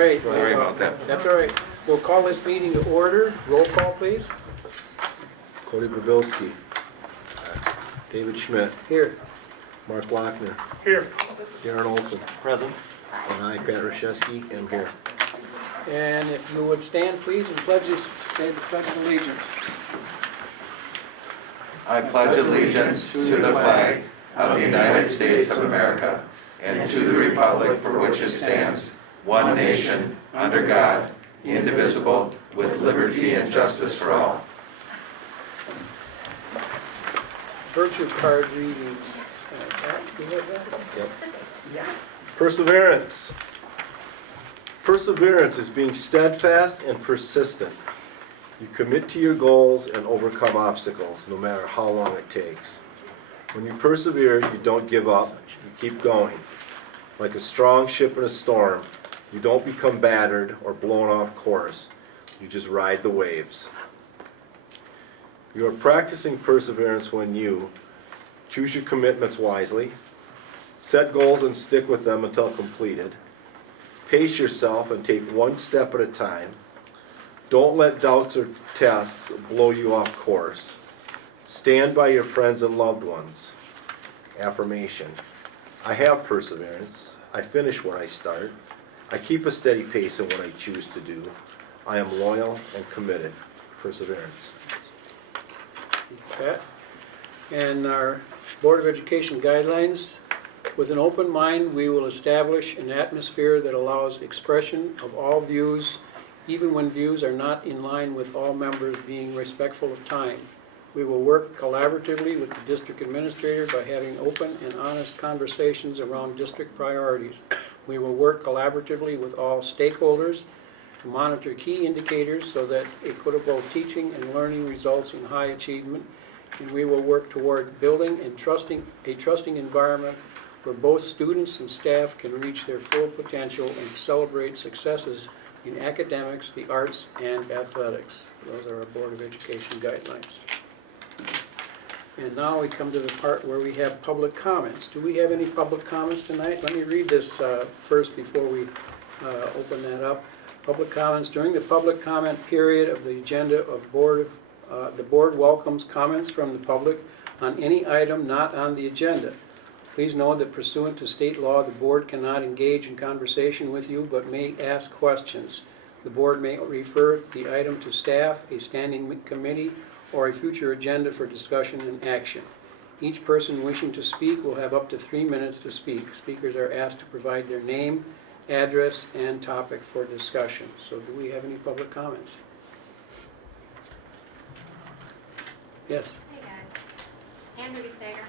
Great. Sorry about that. That's all right. We'll call this meeting to order. Roll call, please. Cody Pabilski. David Schmidt. Here. Mark Lochner. Here. Darren Olson. Present. And I, Pat Rashevsky, am here. And if you would stand, please, and say the Pledge of Allegiance. I pledge allegiance to the flag of the United States of America and to the republic for which it stands, one nation, under God, indivisible, with liberty and justice for all. Virtue card reading. Pat, do you have that? Yep. Perseverance. Perseverance is being steadfast and persistent. You commit to your goals and overcome obstacles, no matter how long it takes. When you persevere, you don't give up, you keep going. Like a strong ship in a storm, you don't become battered or blown off course. You just ride the waves. You are practicing perseverance when you choose your commitments wisely, set goals and stick with them until completed, pace yourself and take one step at a time, don't let doubts or tests blow you off course, stand by your friends and loved ones. Affirmation. I have perseverance. I finish what I start. I keep a steady pace in what I choose to do. I am loyal and committed. Perseverance. Pat. And our Board of Education guidelines. With an open mind, we will establish an atmosphere that allows expression of all views, even when views are not in line with all members being respectful of time. We will work collaboratively with the district administrator by having open and honest conversations around district priorities. We will work collaboratively with all stakeholders to monitor key indicators so that equitable teaching and learning results in high achievement. And we will work toward building and a trusting environment where both students and staff can reach their full potential and celebrate successes in academics, the arts, and athletics. Those are our Board of Education guidelines. And now we come to the part where we have public comments. Do we have any public comments tonight? Let me read this first before we open that up. Public comments. During the public comment period of the agenda of the board welcomes comments from the public on any item not on the agenda. Please know that pursuant to state law, the board cannot engage in conversation with you, but may ask questions. The board may refer the item to staff, a standing committee, or a future agenda for discussion and action. Each person wishing to speak will have up to 3 minutes to speak. Speakers are asked to provide their name, address, and topic for discussion. So do we have any public comments? Yes. Hey guys, Ann Ruby-Stager.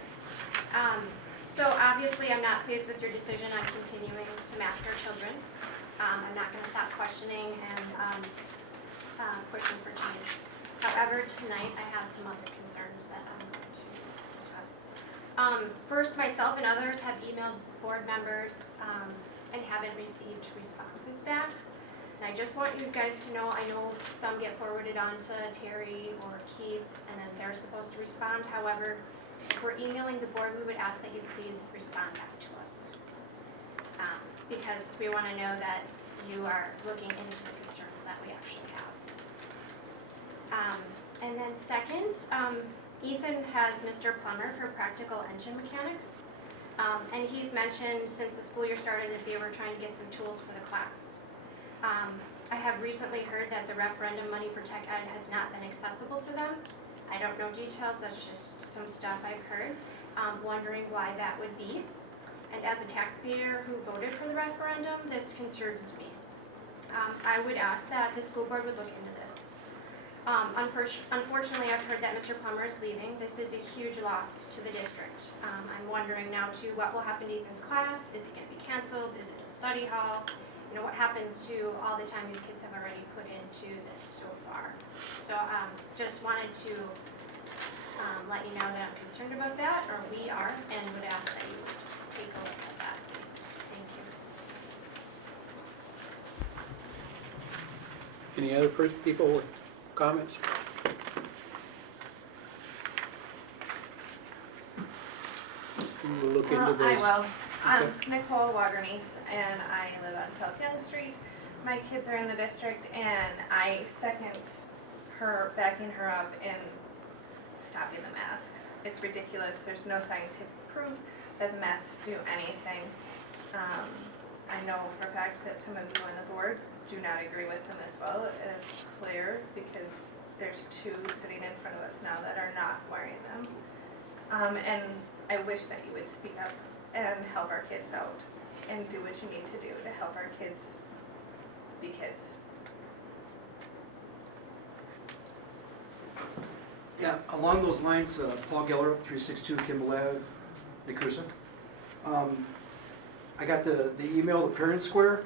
So obviously I'm not pleased with your decision on continuing to mask our children. I'm not going to stop questioning and pushing for change. However, tonight I have some other concerns that I'm going to discuss. First, myself and others have emailed board members and haven't received responses back. And I just want you guys to know, I know some get forwarded on to Terry or Keith and then they're supposed to respond. However, if we're emailing the board, we would ask that you please respond back to us. Because we want to know that you are looking into the concerns that we actually have. And then second, Ethan has Mr. Plummer for practical engine mechanics. And he's mentioned since the school year started that they were trying to get some tools for the class. I have recently heard that the referendum money for tech ed has not been accessible to them. I don't know details, that's just some stuff I've heard. Wondering why that would be. And as a taxpayer who voted for the referendum, this concerns me. I would ask that the school board would look into this. Unfortunately, I've heard that Mr. Plummer is leaving. This is a huge loss to the district. I'm wondering now too, what will happen to Ethan's class? Is it going to be canceled? Is it a study hall? You know, what happens to all the time these kids have already put into this so far? So just wanted to let you know that I'm concerned about that, or we are, and would ask that you take a look at that, please. Thank you. Any other people with comments? We will look into Well, those. I will. I'm Nicole Wagernies, and I live on South Young Street. my kids are in the district, and I second her backing her up in stopping the masks. It's ridiculous. There's no scientific proof that the masks do anything. I know for a fact that some of you on the board do not agree with them as well. It is clear because there's two sitting in front of us now that are not wearing them. And I wish that you would speak up and help our kids out and do what you need to do to help our kids be kids. Yeah, along those lines, Paul Geller, 362 Kimball Ave, Nekoosa. I got the email, the Parent Square,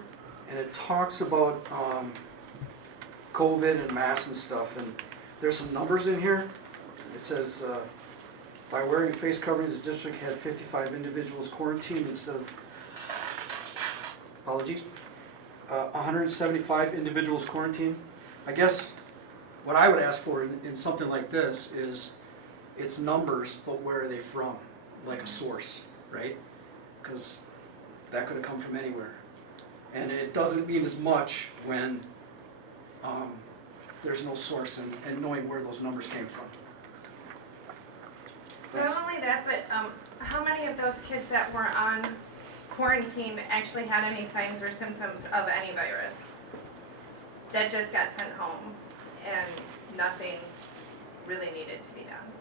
and it talks about COVID and masks and stuff, and there's some numbers in here. It says, by wearing face coverings, the district had 55 individuals quarantined instead of, 175 individuals quarantined. I guess what I would ask for in something like this is it's numbers, but where are they from? Like a source, right? Because that could have come from anywhere. And it doesn't mean as much when there's no source and knowing where those numbers came from. Thanks. Not only that, but how many of those kids that were on quarantine actually had any signs or symptoms of any virus that just got sent home and nothing really needed to be done?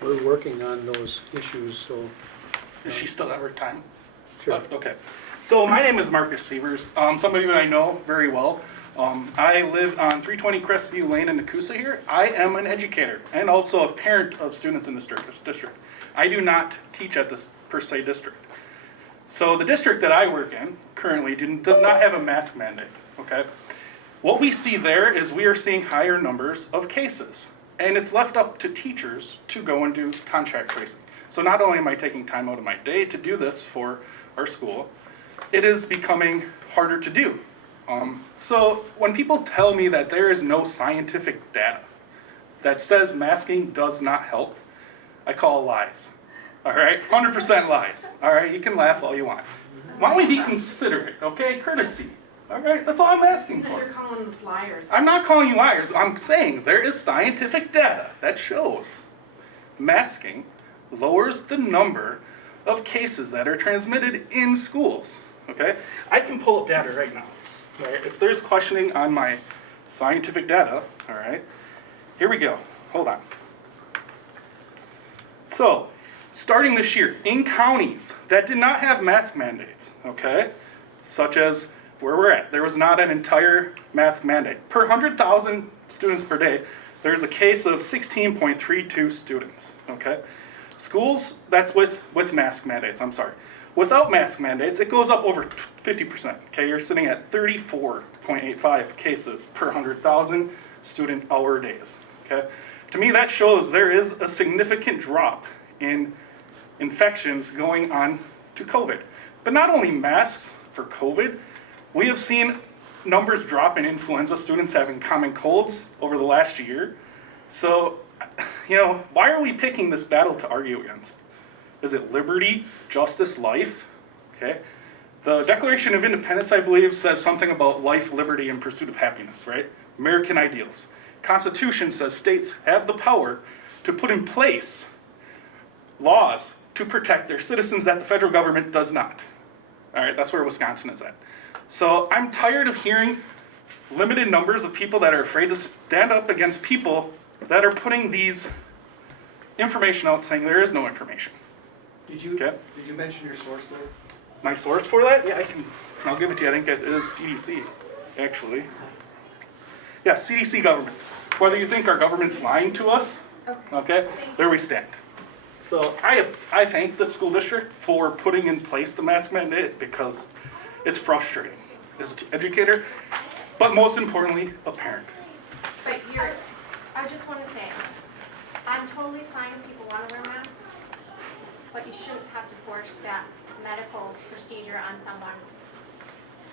We're working on those issues, so. Does she still have her time Sure. left? Okay. So my name is Marcus Sievers. Some of you I know very well. I live on 320 Crestview Lane in Kusa here. I am an educator and also a parent of students in this district. I do not teach at this per se district. So the district that I work in currently does not have a mask mandate, okay? What we see there is we are seeing higher numbers of cases, and it's left up to teachers to go and do contact tracing. So not only am I taking time out of my day to do this for our school, it is becoming harder to do. So when people tell me that there is no scientific data that says masking does not help, I call lies. All right, 100% lies. All right, you can laugh all you want. Why don't we be considerate, okay? Courtesy. All right, that's all I'm asking for. You're calling us liars. I'm not calling you liars. I'm saying there is scientific data that shows masking lowers the number of cases that are transmitted in schools, okay? I can pull up data right now, right? If there's questioning on my scientific data, all right, here we go. Hold on. So, starting this year, in counties that did not have mask mandates, okay, such as where we're at, there was not an entire mask mandate. Per 100,000 students per day, there's a case of 16.32 students, okay? Schools, that's with mask mandates, I'm sorry. Without mask mandates, it goes up over 50%, okay? You're sitting at 34.85 cases per 100,000 student hour days, okay? To me, that shows there is a significant drop in infections going on to COVID. But not only masks for COVID, we have seen numbers drop in influenza students having common colds over the last year. So, you know, why are we picking this battle to argue against? Is it liberty, justice, life? Okay. The Declaration of Independence, I believe, says something about life, liberty, and pursuit of happiness, right? American ideals. Constitution says states have the power to put in place laws to protect their citizens that the federal government does not. All right, that's where Wisconsin is at. So I'm tired of hearing limited numbers of people that are afraid to stand up against people that are putting these information out saying there is no information. Did you mention your source there? My source for that? Yeah, I'll give it to you. I think it is CDC, actually. Yeah, CDC government. Whether you think our government's lying to us, okay, there we stand. So I thank the school district for putting in place the mask mandate because it's frustrating as an educator, but most importantly, a parent. But I just want to say, I'm totally fine if people want to wear masks, but you shouldn't have to force that medical procedure on someone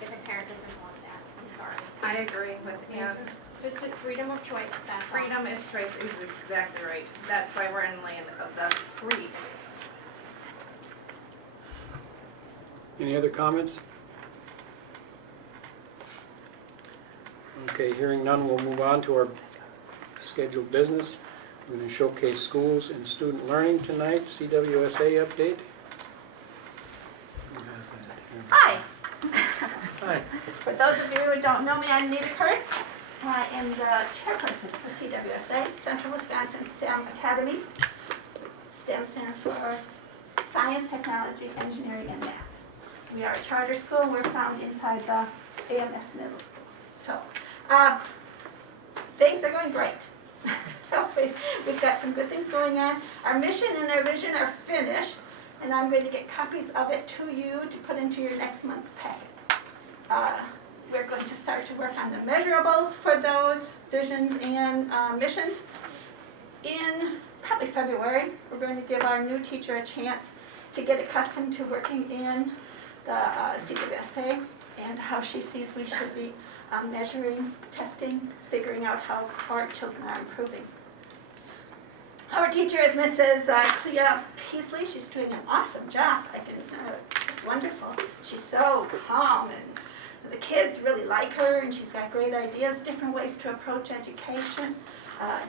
if a parent doesn't want that. I'm sorry. I agree with Ann. Just a freedom of choice, that's all. Freedom is choice is exactly right. That's why we're in the land of the free. Any other comments? Okay, hearing none, we'll move on to our scheduled business. We're going to showcase schools and student learning tonight, CWSA update. Who has that here? Hi. Hi. For those of you who don't know me, I'm Nekoosa. I am the chairperson for CWSA, Central Wisconsin STEM Academy. STEM stands for Science, Technology, Engineering, and Math. We are a charter school. We're found inside the AMS Middle School. So things are going great. We've got some good things going on. Our mission and our vision are finished, and I'm going to get copies of it to you to put into your next month's packet. We're going to start to work on the measurables for those visions and missions. In probably February, we're going to give our new teacher a chance to get accustomed to working in the CWSA and how she sees we should be measuring, testing, figuring out how our children are improving. Our teacher is Mrs. Cwsa. She's doing an awesome job. It's wonderful. She's so calm, and the kids really like her, and she's got great ideas, different ways to approach education.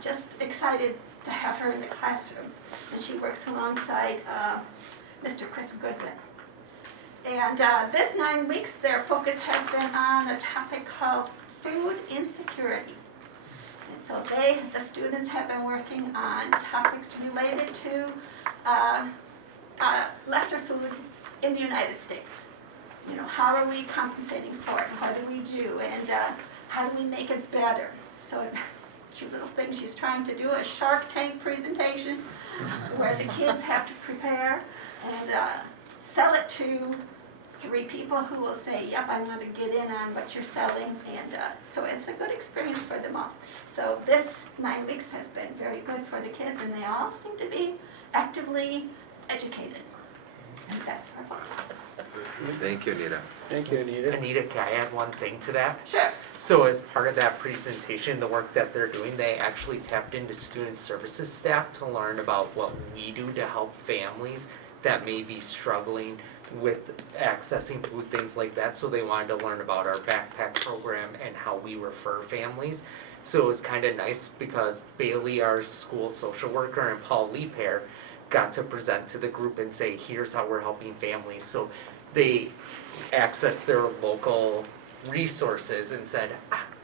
Just excited to have her in the classroom. And she works alongside Mr. Chris Goodwin. And this 9 weeks, their focus has been on a topic called food insecurity. And so the students have been working on topics related to lesser food in the United States. You know, how are we compensating for it? How do we do? And how do we make it better? So a cute little thing she's trying to do, a Shark Tank presentation where the kids have to prepare and sell it to 3 people who will say, yep, I want to get in on what you're selling. And so it's a good experience for them all. So this 9 weeks has been very good for the kids, and they all seem to be actively educated. And that's our focus. Thank you, Anita. Thank you, Anita. Anita, can I add one thing to that? Sure. So as part of that presentation, the work that they're doing, they actually tapped into student services staff to learn about what we do to help families that may be struggling with accessing food, things like that. So they wanted to learn about our backpack program and how we refer families. So it was kind of nice because Bailey, our school social worker, and Paul Leaper got to present to the group and say, here's how we're helping families. So they accessed their local resources and said,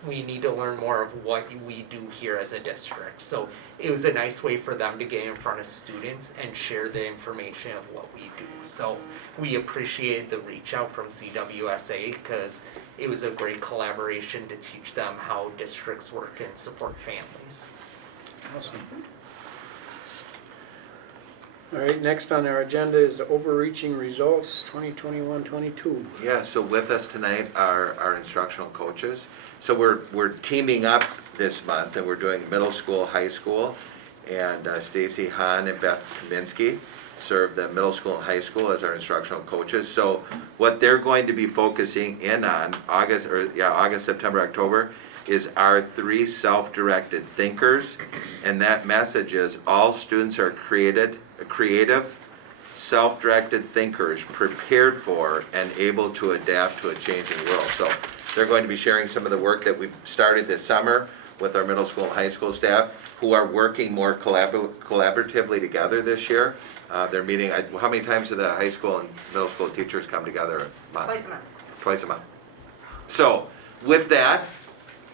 we need to learn more of what we do here as a district. So it was a nice way for them to get in front of students and share the information of what we do. So we appreciated the reach out from CWSA because it was a great collaboration to teach them how districts work and support families. Awesome. All right, next on our agenda is overreaching results 2021-22. Yeah, so with us tonight are our instructional coaches. So we're teaming up this month, and we're doing middle school, high school, and Stacy Hahn and Beth Kaminsky serve the middle school and high school as our instructional coaches. So what they're going to be focusing in on August, September, October, is our 3 self-directed thinkers, and that message is all students are creative, self-directed thinkers, prepared for and able to adapt to a changing world. So they're going to be sharing some of the work that we've started this summer with our middle school and high school staff, who are working more collaboratively together this year. They're meeting, how many times do the high school and middle school teachers come together a month? Twice a month. Twice a month. So with that,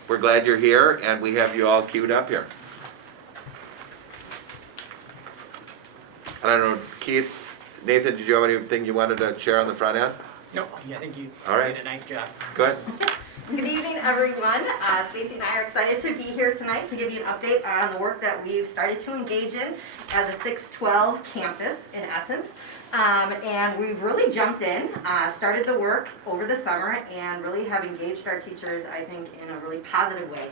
we're glad you're here, and we have you all queued up here. I don't know, Keith, Nathan, did you have anything you wanted to share on the front end? Nope, I think you All right. did a nice job. Good. Good evening, everyone. Stacy and I are excited to be here tonight to give you an update on the work that we've started to engage in as a 612 campus, in essence. And we've really jumped in, started the work over the summer, and really have engaged our teachers, I think, in a really positive way.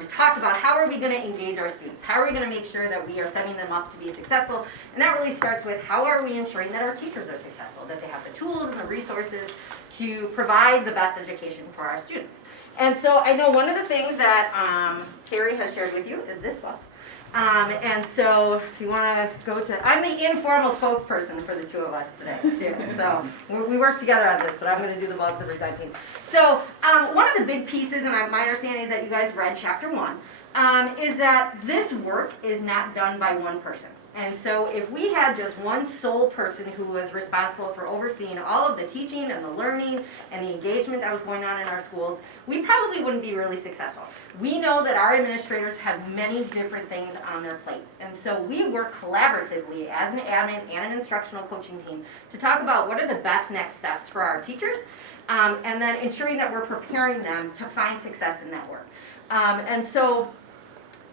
To talk about how are we going to engage our students, how are we going to make sure that we are setting them up to be successful, and that really starts with how are we ensuring that our teachers are successful, that they have the tools and the resources to provide the best education for our students. And so I know one of the things that Terry has shared with you is this book. And so if you want to go to, I'm the informal spokesperson for the two of us today, too. So we work together on this, but I'm going to do the bulk of the presenting. So one of the big pieces, and my understanding is that you guys read chapter 1, is that this work is not done by one person. And so if we had just one sole person who was responsible for overseeing all of the teaching and the learning and the engagement that was going on in our schools, we probably wouldn't be really successful. We know that our administrators have many different things on their plate. And so we work collaboratively as an admin and an instructional coaching team to talk about what are the best next steps for our teachers, and then ensuring that we're preparing them to find success in that work. And so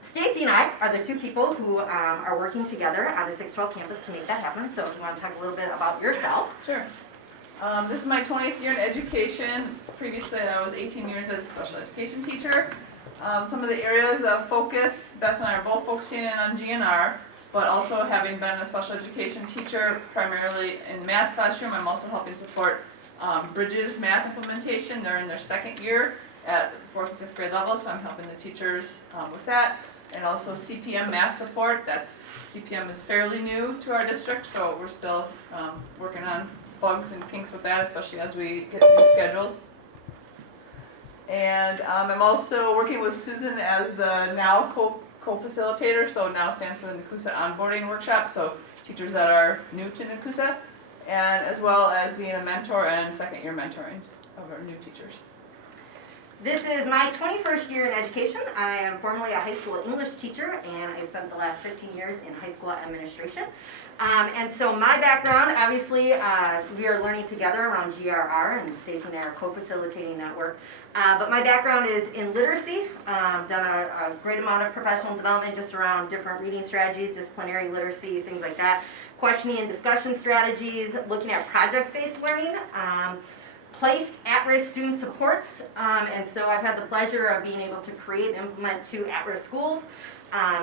Stacy and I are the two people who are working together on the 612 campus to make that happen. So if you want to talk a little bit about yourself. Sure. This is my 20th year in education. Previously, I was 18 years as a special education teacher. Some of the areas of focus, Beth and I are both focusing in on GNR, but also having been a special education teacher primarily in the math classroom, I'm also helping support Bridges math implementation. They're in their second year at 4th and 5th grade level, so I'm helping the teachers with that. And also CPM math support. CPM is fairly new to our district, so we're still working on bugs and kinks with that, especially as we get new schedules. And I'm also working with Susan as the NOW co-facilitator. So NOW stands for the Nekoosa Onboarding Workshop, so teachers that are new to Nekoosa, and as well as being a mentor and second-year mentoring of our new teachers. This is my 21st year in education. I am formerly a high school English teacher, and I spent the last 15 years in high school administration. And so my background, obviously, we are learning together around GRR, and Stacey and I are co-facilitating that work. But my background is in literacy. Done a great amount of professional development just around different reading strategies, disciplinary literacy, things like that. Questioning and discussion strategies, looking at project-based learning. Placed at-risk student supports, and so I've had the pleasure of being able to create and implement 2 at-risk schools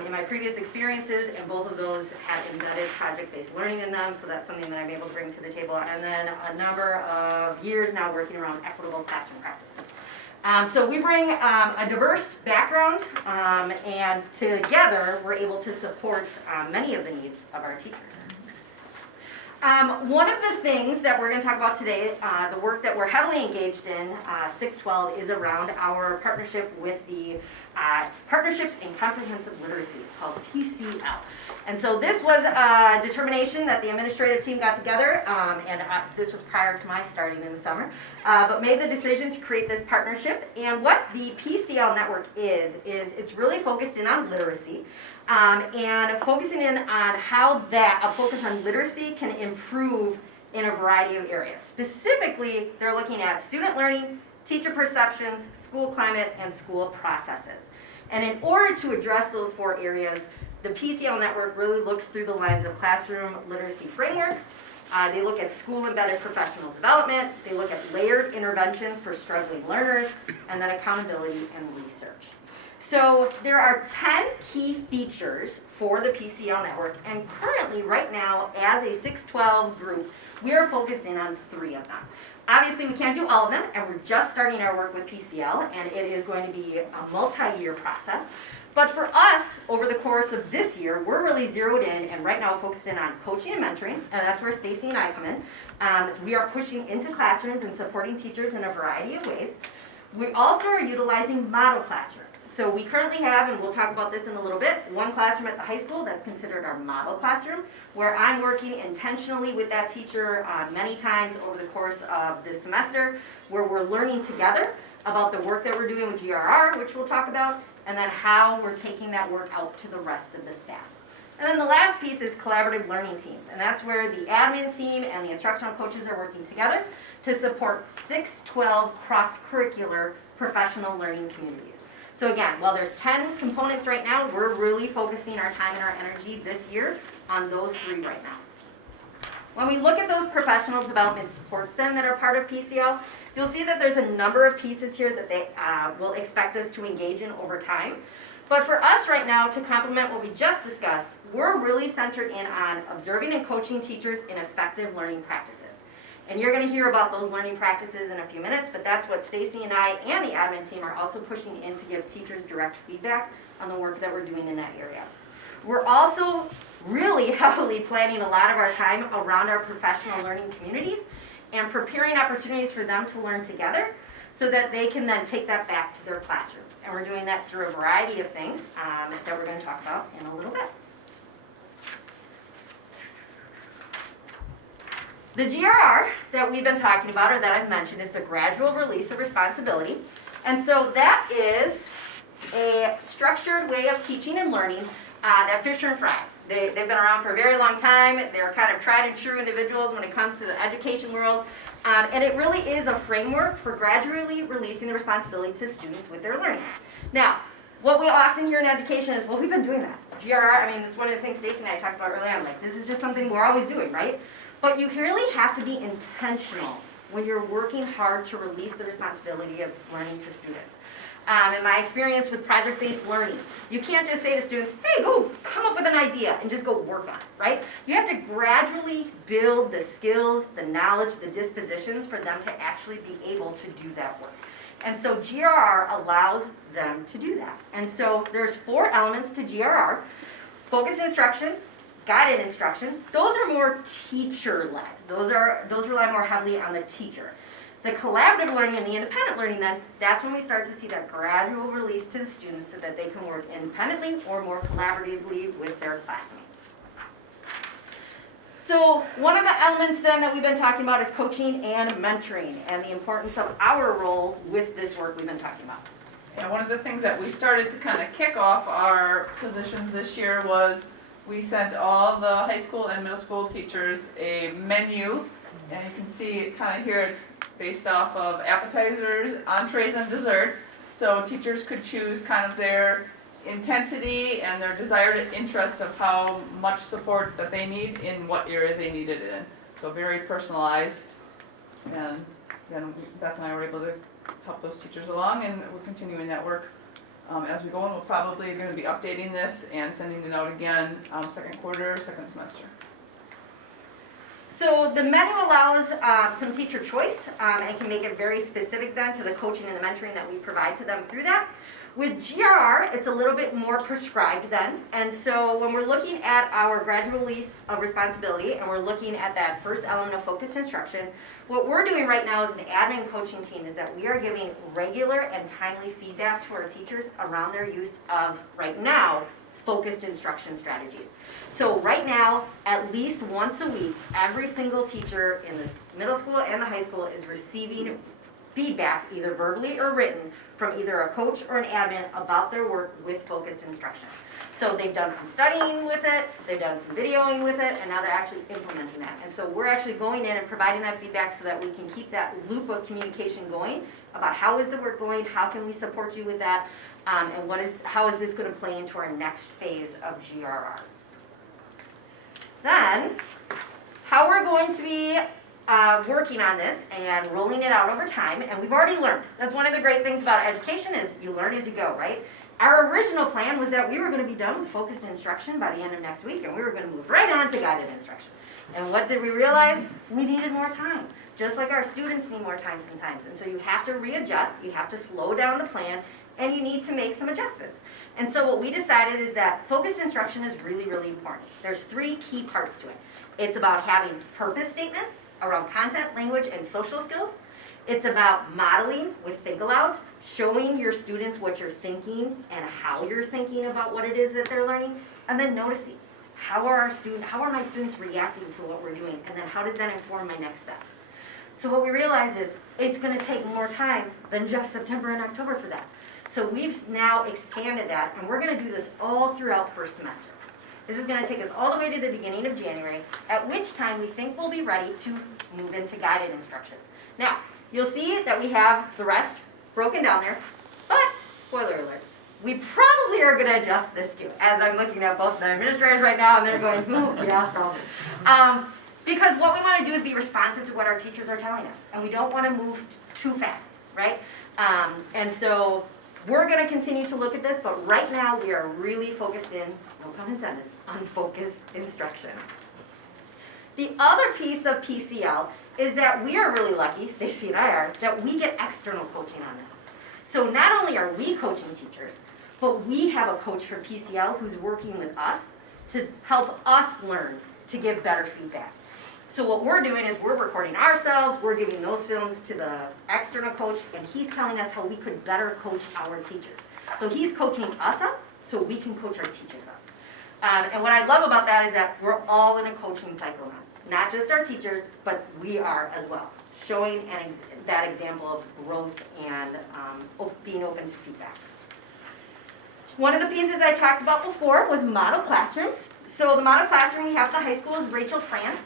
in my previous experiences, and both of those had embedded project-based learning in them, so that's something that I'm able to bring to the table, and then a number of years now working around equitable classroom practices. So we bring a diverse background, and together we're able to support many of the needs of our teachers. One of the things that we're going to talk about today, the work that we're heavily engaged in, 612, is around our partnership with the Partnerships in Comprehensive Literacy, called PCL. And so this was a determination that the administrative team got together, and this was prior to my starting in the summer, but made the decision to create this partnership. And what the Pcl Network is it's really focused in on literacy, and focusing in on how a focus on literacy can improve in a variety of areas. Specifically, they're looking at student learning, teacher perceptions, school climate, and school processes. And in order to address those 4 areas, the PCL Network really looks through the lens of classroom literacy frameworks. They look at school-embedded professional development. They look at layered interventions for struggling learners, and then accountability and research. So there are 10 key features for the PCL Network, and currently, right now, as a 612 group, we are focusing on 3 of them. Obviously, we can't do all of them, and we're just starting our work with PCL, and it is going to be a multi-year process. But for us, over the course of this year, we're really zeroed in, and right now focused in on coaching and mentoring, and that's where Stacy and I come in. We are pushing into classrooms and supporting teachers in a variety of ways. We also are utilizing model classrooms. So we currently have, and we'll talk about this in a little bit, 1 classroom at the high school that's considered our model classroom, where I'm working intentionally with that teacher many times over the course of this semester, where we're learning together about the work that we're doing with GRR, which we'll talk about, and then how we're taking that work out to the rest of the staff. And then the last piece is collaborative learning teams, and that's where the admin team and the instructional coaches are working together to support 612 cross-curricular professional learning communities. So again, while there's 10 components right now, we're really focusing our time and our energy this year on those 3 right now. When we look at those professional development supports then that are part of PCL, you'll see that there's a number of pieces here that they will expect us to engage in over time. But for us right now, to complement what we just discussed, we're really centered in on observing and coaching teachers in effective learning practices. And you're gonna hear about those learning practices in a few minutes, but that's what Stacy and I and the admin team are also pushing in to give teachers direct feedback on the work that we're doing in that area. We're also really heavily planning a lot of our time around our professional learning communities and preparing opportunities for them to learn together so that they can then take that back to their classroom. And we're doing that through a variety of things that we're going to talk about in a little bit. The GRR that we've been talking about, or that I've mentioned, is the gradual release of responsibility. And so that is a structured way of teaching and learning that Fisher and Fry. They've been around for a very long time. They're kind of tried and true individuals when it comes to the education world. And it really is a framework for gradually releasing the responsibility to students with their learning. Now, what we often hear in education is, well, we've been doing that. GRR, I mean, it's one of the things Stacey and I talked about earlier on. Like, this is just something we're always doing, right? But you really have to be intentional when you're working hard to release the responsibility of learning to students. In my experience with project-based learning, you can't just say to students, hey, go come up with an idea and just go work on it, right? You have to gradually build the skills, the knowledge, the dispositions for them to actually be able to do that work. And so GRR allows them to do that. And so there's 4 elements to GRR: focused instruction, guided instruction. Those are more teacher-led. Those rely more heavily on the teacher. The collaborative learning and the independent learning, then, that's when we start to see that gradual release to the students so that they can work independently or more collaboratively with their classmates. So one of the elements then that we've been talking about is coaching and mentoring and the importance of our role with this work we've been talking about. And one of the things that we started to kind of kick off our positions this year was we sent all the high school and middle school teachers a menu, and you can see it kind of here, it's based off of appetizers, entrees, and desserts. So teachers could choose kind of their intensity and their desired interest of how much support that they need in what area they need it in. So very personalized, and then Beth and I were able to help those teachers along, and we're continuing that work as we go, and we'll probably going to be updating this and sending it out again second quarter, second semester. So the menu allows some teacher choice and can make it very specific then to the coaching and the mentoring that we provide to them through that. With GRR, it's a little bit more prescribed then. And so when we're looking at our gradual release of responsibility and we're looking at that first element of focused instruction, what we're doing right now as an admin coaching team is that we are giving regular and timely feedback to our teachers around their use of, right now, focused instruction strategies. So right now, at least once a week, every single teacher in the middle school and the high school is receiving feedback, either verbally or written, from either a coach or an admin about their work with focused instruction. So they've done some studying with it, they've done some videoing with it, and now they're actually implementing that. And so we're actually going in and providing that feedback so that we can keep that loop of communication going about how is the work going, how can we support you with that, and how is this going to play into our next phase of GRR. Then, how we're going to be working on this and rolling it out over time, and we've already learned. That's one of the great things about education is you learn as you go, right? Our original plan was that we were going to be done with focused instruction by the end of next week, and we were going to move right on to guided instruction. And what did we realize? We needed more time. Just like our students need more time sometimes. And so you have to readjust, you have to slow down the plan, and you need to make some adjustments. And so what we decided is that focused instruction is really, really important. There's 3 key parts to it. It's about having purpose statements around content, language, and social skills. It's about modeling with think-alouds, showing your students what you're thinking and how you're thinking about what it is that they're learning, and then noticing how are my students reacting to what we're doing, and then how does that inform my next steps. So what we realized is it's going to take more time than just September and October for that. So we've now expanded that, and we're going to do this all throughout first semester. This is going to take us all the way to the beginning of January, at which time we think we'll be ready to move into guided instruction. Now, you'll see that we have the rest broken down there, but, spoiler alert, we probably are going to adjust this too, as I'm looking at both the administrators right now, and they're going, yeah, probably. Because what we want to do is be responsive to what our teachers are telling us, and we don't want to move too fast, right? And so we're going to continue to look at this, but right now we are really focused in, no pun intended, on focused instruction. The other piece of PCL is that we are really lucky, Stacey and I are, that we get external coaching on this. So not only are we coaching teachers, but we have a coach for PCL who's working with us to help us learn to give better feedback. So what we're doing is we're recording ourselves, we're giving those films to the external coach, and he's telling us how we could better coach our teachers. So he's coaching us up so we can coach our teachers up. And what I love about that is that we're all in a coaching cycle now. Not just our teachers, but we are as well, showing that example of growth and being open to feedback. One of the pieces I talked about before was model classrooms. So the model classroom we have at the high school is Rachel France.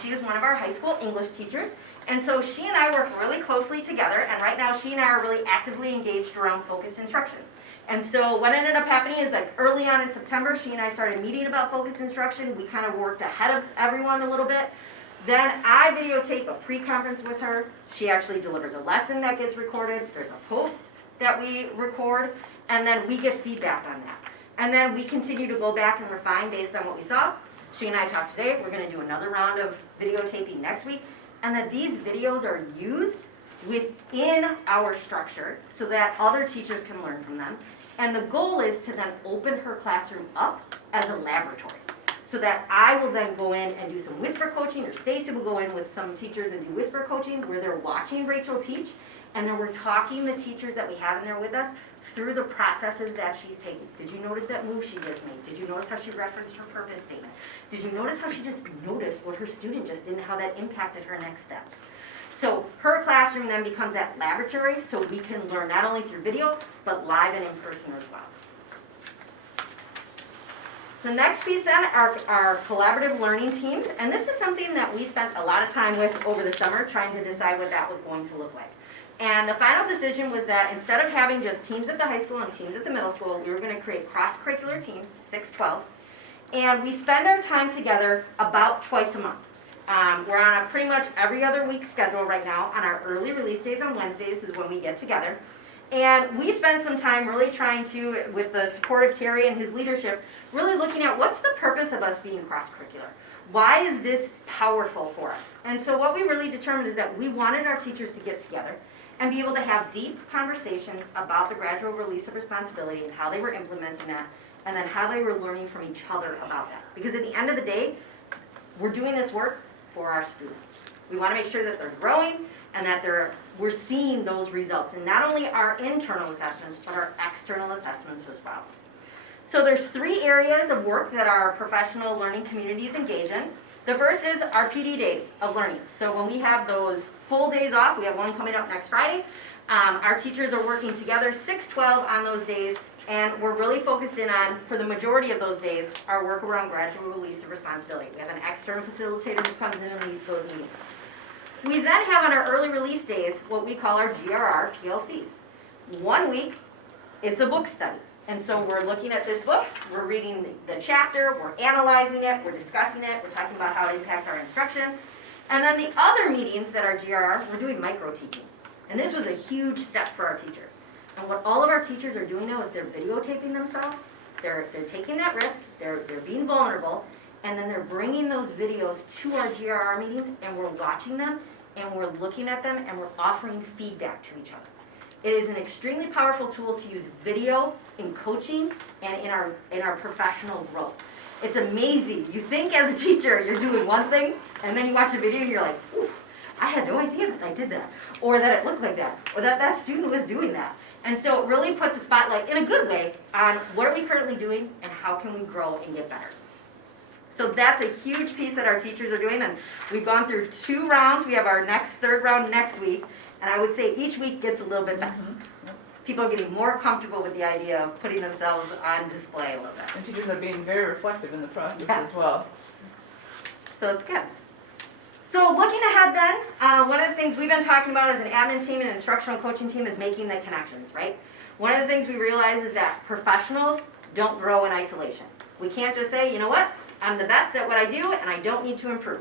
She is one of our high school English teachers. And so she and I work really closely together, and right now she and I are really actively engaged around focused instruction. And so what ended up happening is like early on in September, she and I started meeting about focused instruction. We kind of worked ahead of everyone a little bit. Then I videotape a pre-conference with her. She actually delivers a lesson that gets recorded. There's a post that we record, and then we get feedback on that. And then we continue to go back and refine based on what we saw. She and I talked today. We're going to do another round of videotaping next week. And then these videos are used within our structure so that other teachers can learn from them. And the goal is to then open her classroom up as a laboratory, so that I will then go in and do some whisper coaching, or Stacy will go in with some teachers and do whisper coaching where they're watching Rachel teach, and then we're talking the teachers that we have in there with us through the processes that she's taking. Did you notice that move she just made? Did you notice how she referenced her purpose statement? Did you notice how she just noticed what her student just did and how that impacted her next step? So her classroom then becomes that laboratory, so we can learn not only through video, but live and in person as well. The next piece then are our collaborative learning teams, and this is something that we spent a lot of time with over the summer trying to decide what that was going to look like. And the final decision was that instead of having just teams at the high school and teams at the middle school, we were going to create cross-curricular teams, 6-12, and we spend our time together about twice a month. We're on a pretty much every other week schedule right now. On our early release days on Wednesdays is when we get together. And we spend some time really trying to, with the support of Terry and his leadership, really looking at what's the purpose of us being cross-curricular. Why is this powerful for us? And so what we really determined is that we wanted our teachers to get together and be able to have deep conversations about the gradual release of responsibility and how they were implementing that, and then how they were learning from each other about that. Because at the end of the day, we're doing this work for our students. We want to make sure that they're growing and that we're seeing those results, and not only our internal assessments, but our external assessments as well. So there's 3 areas of work that our professional learning communities engage in. The first is our PD days of learning. So when we have those full days off, we have one coming up next Friday, our teachers are working together 6-12 on those days, and we're really focused in on, for the majority of those days, our work around gradual release of responsibility. We have an external facilitator who comes in and leads those meetings. We then have on our early release days what we call our GRR PLCs. 1 week, it's a book study. And so we're looking at this book, we're reading the chapter, we're analyzing it, we're discussing it, we're talking about how it impacts our instruction. And then the other meetings that are GRR, we're doing micro-teaching. And this was a huge step for our teachers. And what all of our teachers are doing now is they're videotaping themselves, they're taking that risk, they're being vulnerable, and then they're bringing those videos to our GRR meetings, and we're watching them, and we're looking at them, and we're offering feedback to each other. It is an extremely powerful tool to use video in coaching and in our professional growth. It's amazing. You think as a teacher you're doing one thing, and then you watch a video and you're like, oof, I had no idea that I did that, or that it looked like that, or that that student was doing that. And so it really puts a spotlight, in a good way, on what are we currently doing and how can we grow and get better. So that's a huge piece that our teachers are doing, and we've gone through 2 rounds. We have our third round next week, and I would say each week gets a little bit better. People are getting more comfortable with the idea of putting themselves on display a little bit. And teachers are being very reflective in the process Yes. as well. So it's good. So looking ahead then, one of the things we've been talking about as an admin team and instructional coaching team is making the connections, right? One of the things we realize is that professionals don't grow in isolation. We can't just say, you know what, I'm the best at what I do and I don't need to improve.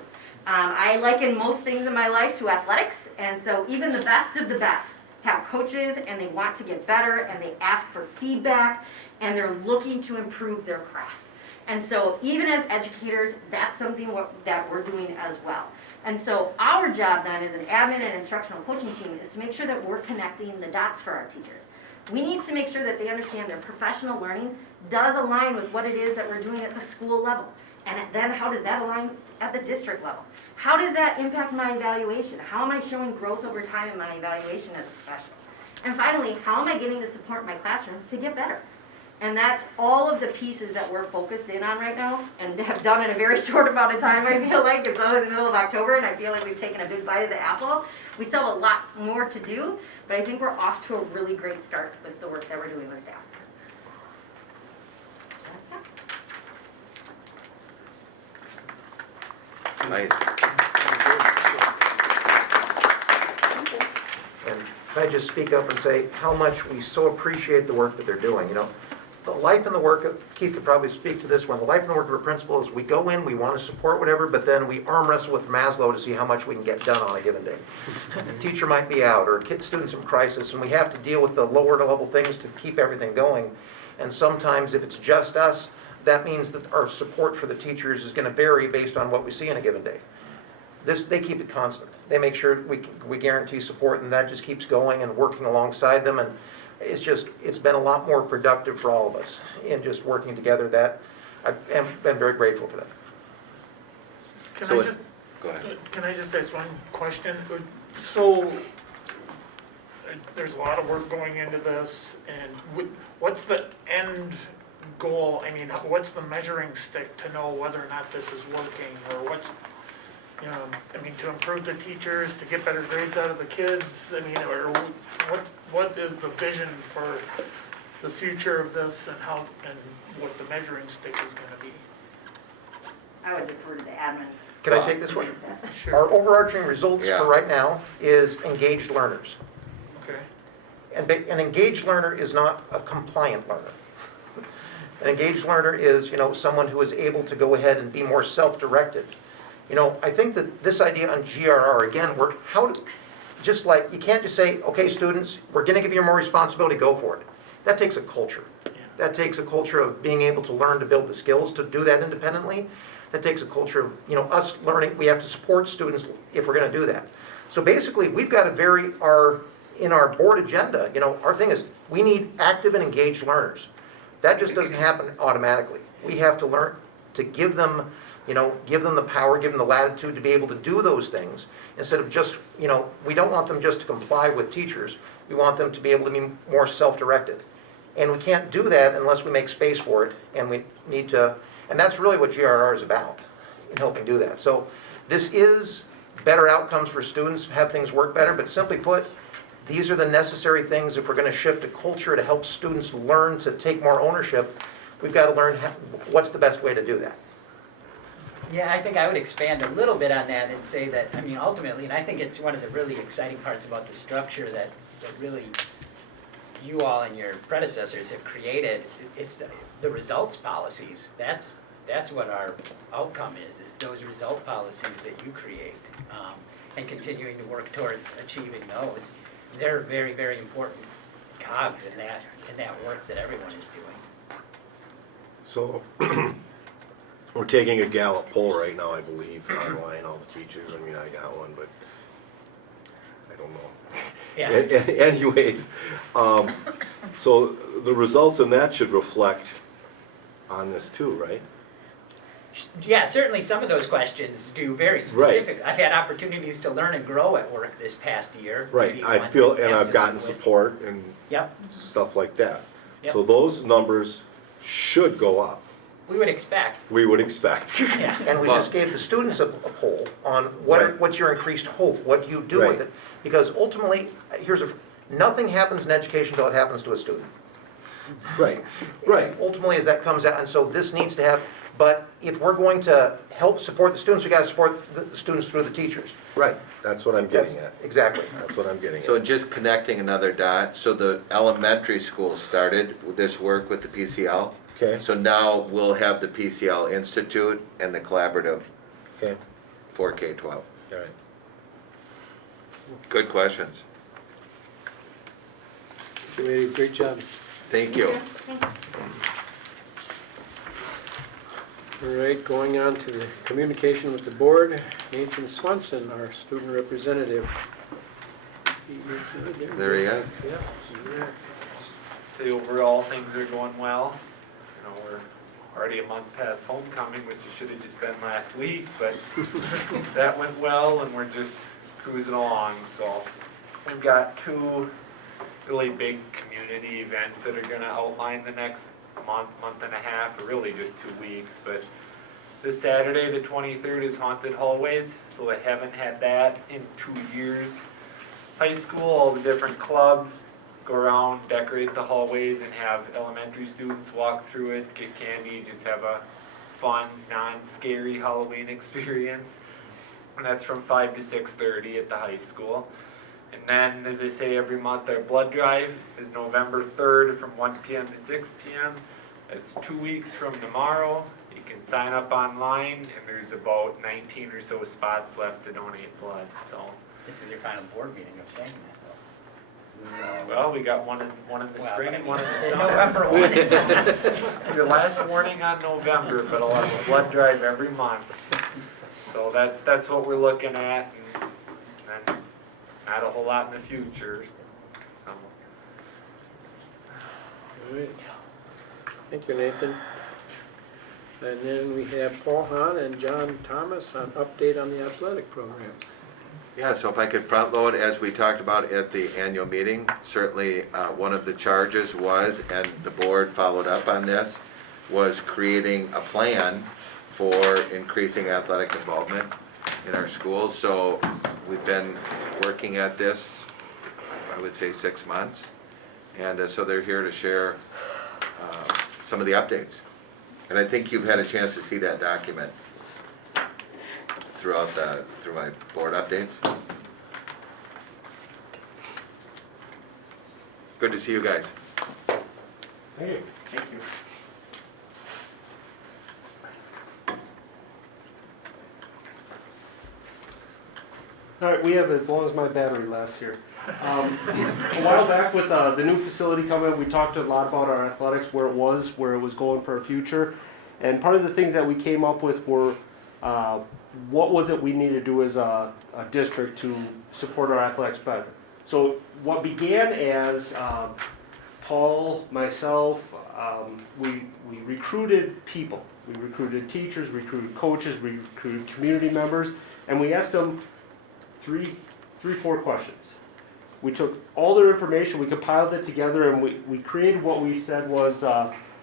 I liken most things in my life to athletics, and so even the best of the best have coaches and they want to get better and they ask for feedback and they're looking to improve their craft. And so even as educators, that's something that we're doing as well. And so our job then as an admin and instructional coaching team is to make sure that we're connecting the dots for our teachers. We need to make sure that they understand their professional learning does align with what it is that we're doing at the school level. And then how does that align at the district level? How does that impact my evaluation? How am I showing growth over time in my evaluation as a professional? And finally, how am I getting to support my classroom to get better? And that's all of the pieces that we're focused in on right now and have done in a very short amount of time, I feel like. It's only the middle of October and I feel like we've taken a big bite of the apple. We still have a lot more to do, but I think we're off to a really great start with the work that we're doing with staff. That's it. Nice. And if I just speak up and say how much we so appreciate the work that they're doing, you know. The life and the work of, Keith could probably speak to this one, the life and the work of a principal is we go in, we want to support whatever, but then we arm wrestle with Maslow to see how much we can get done on a given day. A teacher might be out, or a student's in crisis, and we have to deal with the lower level things to keep everything going. And sometimes if it's just us, that means that our support for the teachers is going to vary based on what we see in a given day. They keep it constant. They make sure we guarantee support, and that just keeps going and working alongside them. And it's been a lot more productive for all of us in just working together. That I've been very grateful for that. Can I just ask one question? So there's a lot of work going into this, and what's the end goal? I mean, what's the measuring stick to know whether or not this is working, or what's, you know, I mean, to improve the teachers, to get better grades out of the kids? I mean, or what is the vision for the future of this, and how, and what the measuring stick is going to be? I would defer to the admin. Can I take this one? Sure. Our overarching results Yeah. for right now is engaged learners. Okay. And an engaged learner is not a compliant learner. An engaged learner is, you know, someone who is able to go ahead and be more self-directed. You know, I think that this idea on GRR, again, just like, you can't just say, okay, students, we're gonna give you more responsibility, go for it. That takes a culture. That takes a culture of being able to learn to build the skills to do that independently. That takes a culture of, you know, us learning, we have to support students if we're gonna do that. So basically, we've got to vary in our board agenda, you know, our thing is, we need active and engaged learners. That just doesn't happen automatically. We have to learn to give them, you know, give them the power, give them the latitude to be able to do those things, instead of just, you know, we don't want them just to comply with teachers. We want them to be able to be more self-directed. And we can't do that unless we make space for it, and we need to, and that's really what GRR is about, in helping do that. So this is better outcomes for students, have things work better, but simply put, these are the necessary things if we're going to shift a culture to help students learn to take more ownership. We've got to learn what's the best way to do that. Yeah, I think I would expand a little bit on that and say that, I mean, ultimately, and I think it's one of the really exciting parts about the structure that really you all and your predecessors have created, it's the results policies. That's what our outcome is those result policies that you create, and continuing to work towards achieving those. They're very, very important cogs in that work that everyone is doing. So, we're taking a Gallup poll right now, I believe, online, all the teachers. I mean, I got one, but I don't know. Yeah. Anyways, so the results in that should reflect on this too, right? Yeah, certainly some of those questions do very specific. I've had opportunities to learn and grow at work this past year. Right, maybe I one feel, that and I've gotten with. support and Yep, stuff like that. Yep. So those numbers should go up, we would expect. we would expect. Yeah. And we just gave the students a poll on what's your increased hope, what do you do with Right. it? Because ultimately, nothing happens in education until it happens to a student. Right, right. Ultimately, as that comes out, and so this needs to have, but if we're going to help support the students, we gotta support the students through the teachers. Right, that's what I'm getting at. Exactly. That's what I'm getting So at. just connecting another dot, so the elementary school started with this work with the PCL. Okay, So now we'll have the PCL Institute and the collaborative okay, for K-12. all right. Good questions. Great job. Thank you. All right, going on to the communication with the board, Nathan Swanson, our student representative. There he is. Yeah, he's there. Say overall, things are going well. You know, we're already a month past homecoming, which it should have just been last week, but that went well and we're just cruising along. So we've got 2 really big community events that are gonna outline the next month and a half, or really just 2 weeks. But this Saturday, the 23rd, is Haunted Hallways, so I haven't had that in 2 years. High school, all the different clubs go around, decorate the hallways, and have elementary students walk through it, get candy, just have a fun, non-scary Halloween experience. And that's from 5 to 6:30 at the high school. And then, as I say every month, our blood drive is November 3rd from 1 p.m. to 6 p.m. It's 2 weeks from tomorrow. You can sign up online, and there's about 19 or so spots left to donate blood. So, This is your final board meeting of saying that, though. well, we got one in the Well, spring but I and mean, one in the the summer. November one. Your last warning on November, but I'll have a blood drive every month. So that's what we're looking at, and then not a whole lot in the future. So. All right. Thank you, Nathan. And then we have Paul Hahn and John Thomas on update on the athletic programs. Yeah, so if I could front load, as we talked about at the annual meeting, certainly one of the charges was, and the board followed up on this, was creating a plan for increasing athletic involvement in our schools. So we've been working at this, I would say 6 months. And so they're here to share some of the updates. And I think you've had a chance to see that document through my board updates. Good to see you guys. Thank you. Thank you. All right, we have as long as my battery lasts here. A while back with the new facility coming up, we talked a lot about our athletics, where it was going for our future. And part of the things that we came up with were what was it we needed to do as a district to support our athletics better. So what began as Paul, myself, we recruited people. We recruited teachers, recruited coaches, we recruited community members, and we asked them four questions. We took all their information, we compiled it together, and we created what we said was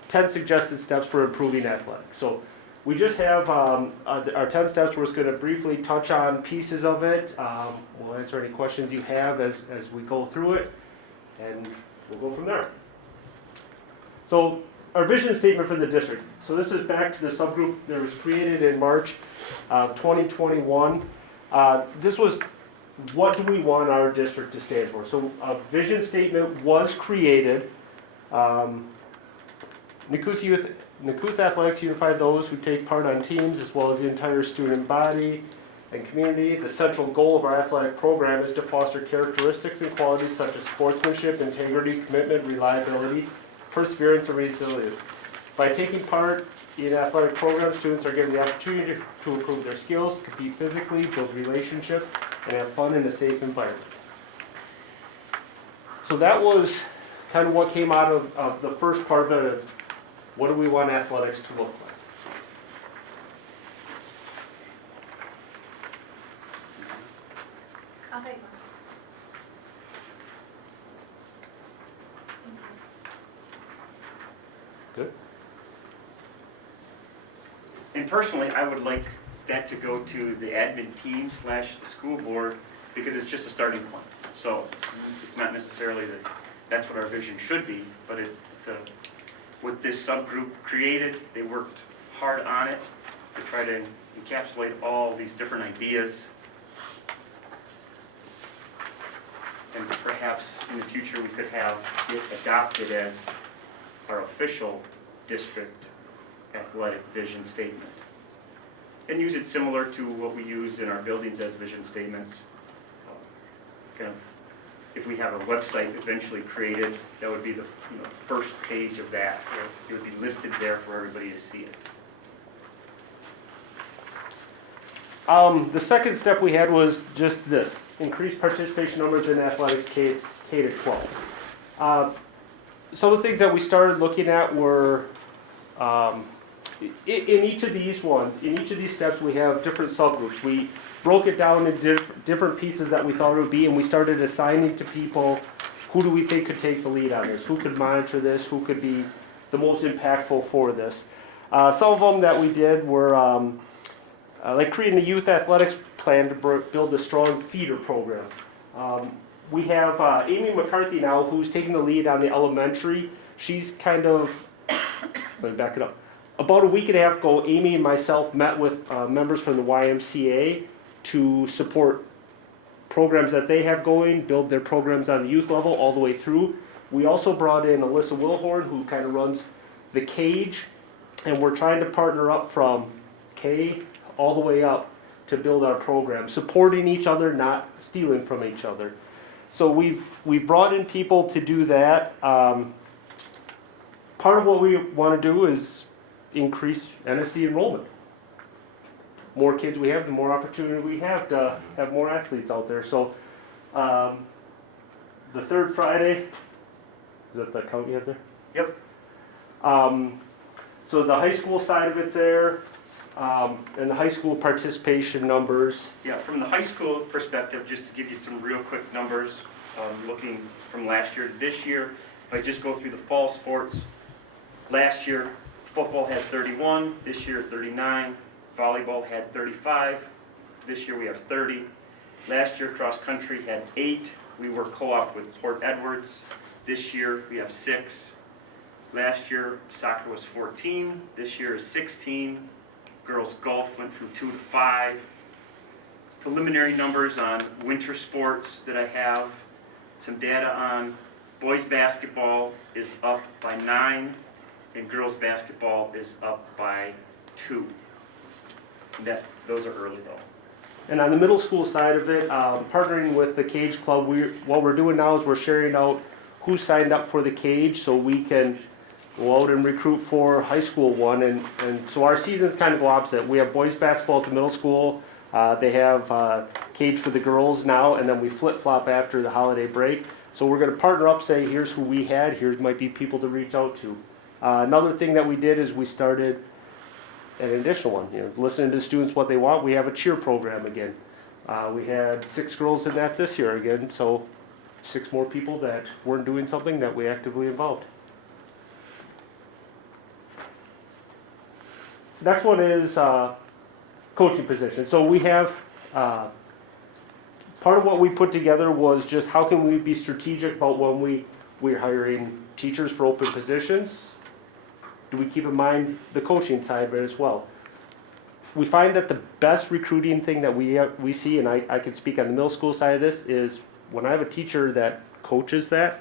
10 suggested steps for improving athletics. So we just have our 10 steps. We're just going to briefly touch on pieces of it. We'll answer any questions you have as we go through it, and we'll go from there. So our vision statement for the district. So this is back to the subgroup that was created in March of 2021. This was, what do we want our district to stand for? So a vision statement was created. Nekoosa Athletics unify those who take part on teams as well as the entire student body and community. The central goal of our athletic program is to foster characteristics and qualities such as sportsmanship, integrity, commitment, reliability, perseverance, and resilience. By taking part in athletic programs, students are given the opportunity to improve their skills, compete physically, build relationships, and have fun in a safe environment. So that was kind of what came out of the first part of it. What do we want athletics to look like? I'll take one. Good. And personally, I would like that to go to the admin team / the school board, because it's just a starting point. So it's not necessarily that that's what our vision should be, but it's a, with this subgroup created, they worked hard on it to try to encapsulate all these different ideas. And perhaps in the future we could have it adopted as our official district athletic vision statement. And use it similar to what we use in our buildings as vision statements. Kind of, if we have a website eventually created, that would be the first page of that. It would be listed there for everybody to see it. The second step we had was just this, increase participation numbers in athletics K to 12. Some of the things that we started looking at were, in each of these ones, in each of these steps, we have different subgroups. We broke it down into different pieces that we thought it would be, and we started assigning to people, who do we think could take the lead on this? Who could monitor this? Who could be the most impactful for this? Some of them that we did were like creating a youth athletics plan to build a strong feeder program. We have Amy McCarthy now, who's taking the lead on the elementary. She's kind of, let me back it up. About a week and a half ago, Amy and myself met with members from the YMCA to support programs that they have going, build their programs on the youth level all the way through. We also brought in Alyssa Wilhorn, who kind of runs the Cage, and we're trying to partner up from K all the way up to build our program, supporting each other, not stealing from each other. So we've brought in people to do that. Part of what we want to do is increase NSD enrollment. More kids we have, the more opportunity we have to have more athletes out there. So the third Friday, is that the count you have there? Yep. So the high school side of it there, and the high school participation numbers. Yeah, from the high school perspective, just to give you some real quick numbers, looking from last year to this year, if I just go through the fall sports, last year football had 31, this year 39, volleyball had 35, this year we have 30. Last year cross country had 8, we were co-op with Port Edwards, this year we have 6. Last year soccer was 14, this year is 16. Girls golf went from 2 to 5. Preliminary numbers on winter sports that I have, some data on boys basketball is up by 9 and girls basketball is up by 2. Those are early though. And on the middle school side of it, partnering with the Cage Club, what we're doing now is we're sharing out who signed up for the Cage so we can go out and recruit for high school one. And so our seasons kind of go opposite. We have boys basketball at the middle school. They have Cage for the girls now, and then we flip-flop after the holiday break. So we're going to partner up, say, here's who we had, here might be people to reach out to. Another thing that we did is we started an additional one, listening to the students what they want. We have a cheer program again. We had 6 girls in that this year again, so 6 more people that weren't doing something that we actively involved. Next one is coaching position. So we have, part of what we put together was just how can we be strategic about when we're hiring teachers for open positions. Do we keep in mind the coaching side of it as well? We find that the best recruiting thing that we see, and I can speak on the middle school side of this, is when I have a teacher that coaches that,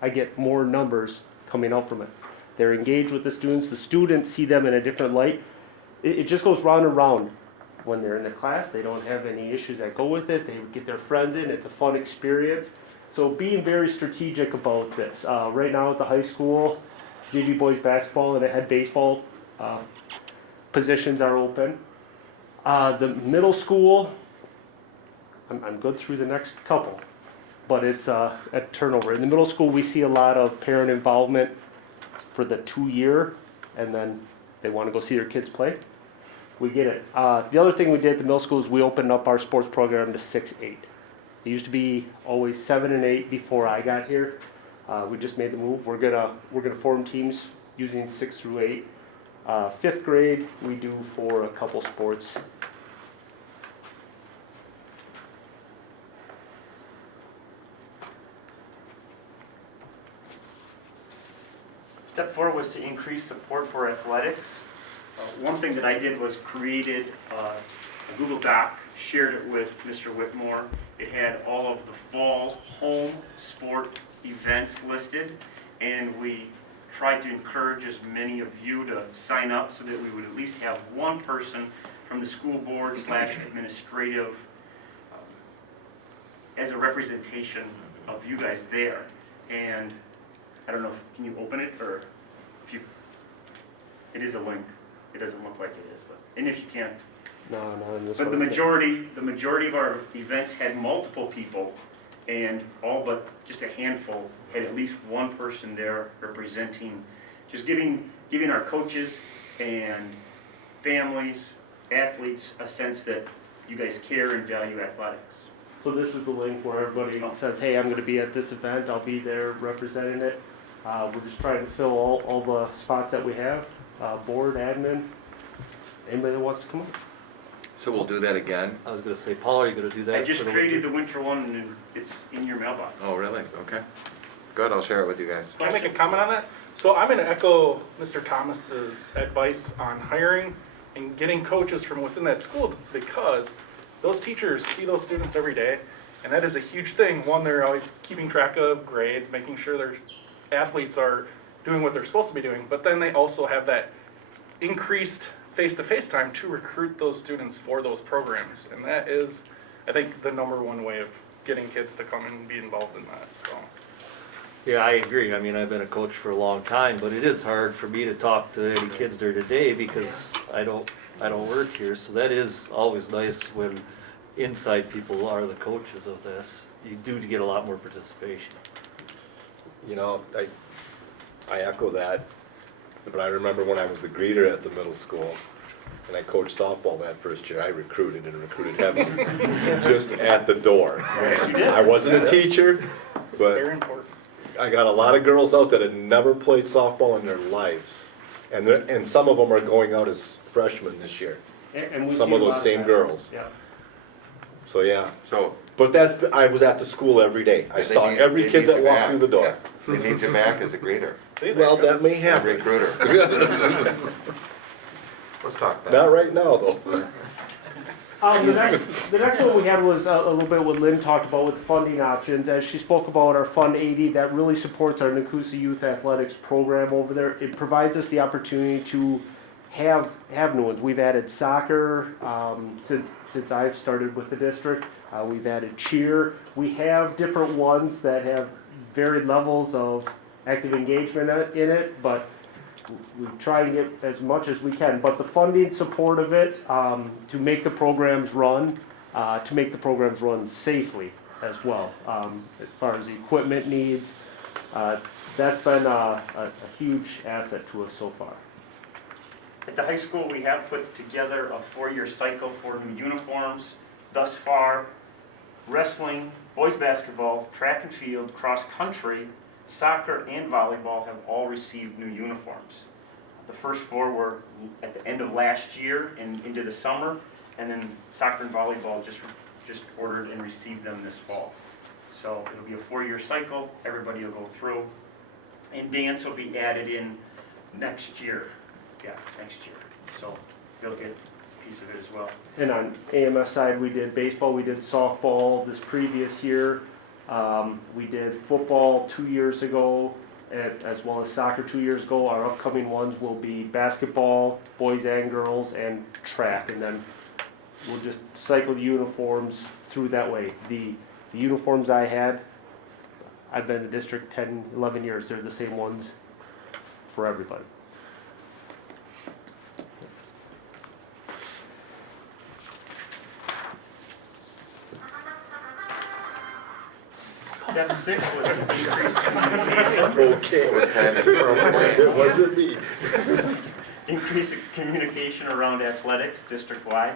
I get more numbers coming out from it. They're engaged with the students see them in a different light. It just goes round and round. When they're in the class, they don't have any issues that go with it. They get their friends in, it's a fun experience. So being very strategic about this. Right now at the high school, JV boys basketball and the head baseball positions are open. The middle school, I'm good through the next couple, but it's at turnover. In the middle school, we see a lot of parent involvement for the 2-year, and then they want to go see their kids play. We get it. The other thing we did at the middle school is we opened up our sports program to 6-8. It used to be always 7 and 8 before I got here. We just made the move. We're gonna form teams using 6 through 8. 5th grade we do for a couple sports. Step 4 was to increase support for athletics. One thing that I did was created a Google Doc, shared it with Mr. Whitmore. It had all of the fall home sport events listed, and we tried to encourage as many of you to sign up so that we would at least have one person from the school board / administrative as a representation of you guys there. And I don't know, can you open it, or if you, it is a link. It doesn't look like it is, but, and if you can't, No, not in this But one. the majority of our events had multiple people, and all but just a handful had at least one person there representing, just giving our coaches and families, athletes, a sense that you guys care and value athletics. So this is the link where everybody says, hey, I'm going to be at this event, I'll be there representing it. We're just trying to fill all the spots that we have, board, admin, anybody that wants to come up. So we'll do that again? I was gonna say, Paul, are you gonna do that? I just created the winter one, and it's in your mailbox. Oh, really? Okay. Good, I'll share it with you guys. Can I make a comment on that? So I'm gonna echo Mr. Thomas's advice on hiring and getting coaches from within that school, because those teachers see those students every day, and that is a huge thing. One, they're always keeping track of grades, making sure their athletes are doing what they're supposed to be doing, but then they also have that increased face-to-face time to recruit those students for those programs. And that is, I think, the #1 way of getting kids to come and be involved in that, so. Yeah, I agree. I mean, I've been a coach for a long time, but it is hard for me to talk to any kids there today because I don't work here. So that is always nice when inside people are the coaches of this. You do get a lot more participation. You know, I echo that, but I remember when I was the greeter at the middle school, and I coached softball that first year, I recruited heavily, just at the door. I wasn't a teacher, but Very important. I got a lot of girls out that had never played softball in their lives, and some of them are going out as freshmen this year. And we Some see of a those lot same that. girls. Yeah. So yeah, So. but I was at the school every day. I they saw need- every they kid need that you walked back. through the door. Yeah. They need you back as a greeter, See, there Well, you go. that may a happen. recruiter. Let's talk that. Not right now, though. The next one we had was a little bit what Lynn talked about with the funding options. As she spoke about our Fund 80 that really supports our Nekoosa Youth Athletics program over there. It provides us the opportunity to have new ones. We've added soccer since I've started with the district. We've added cheer. We have different ones that have varied levels of active engagement in it, but we try and get as much as we can. But the funding support of it to make the programs run safely as well. As far as the equipment needs, that's been a huge asset to us so far. At the high school, we have put together a 4-year cycle for new uniforms. Thus far, wrestling, boys basketball, track and field, cross country, soccer, and volleyball have all received new uniforms. The first 4 were at the end of last year and into the summer, and then soccer and volleyball just ordered and received them this fall. So it'll be a 4-year cycle, everybody will go through. And dance will be added in next year. Yeah, next year. So they'll get a piece of it as well. And on AMS side, we did baseball, we did softball this previous year. We did football 2 years ago, as well as soccer 2 years ago. Our upcoming ones will be basketball, boys and girls, and track. And then we'll just cycle the uniforms through that way. The uniforms I had, I've been in the district 10, 11 years. They're the same ones for everybody. Step 6 was to increase communication. Okay. It wasn't me. Increase communication around athletics district-wide.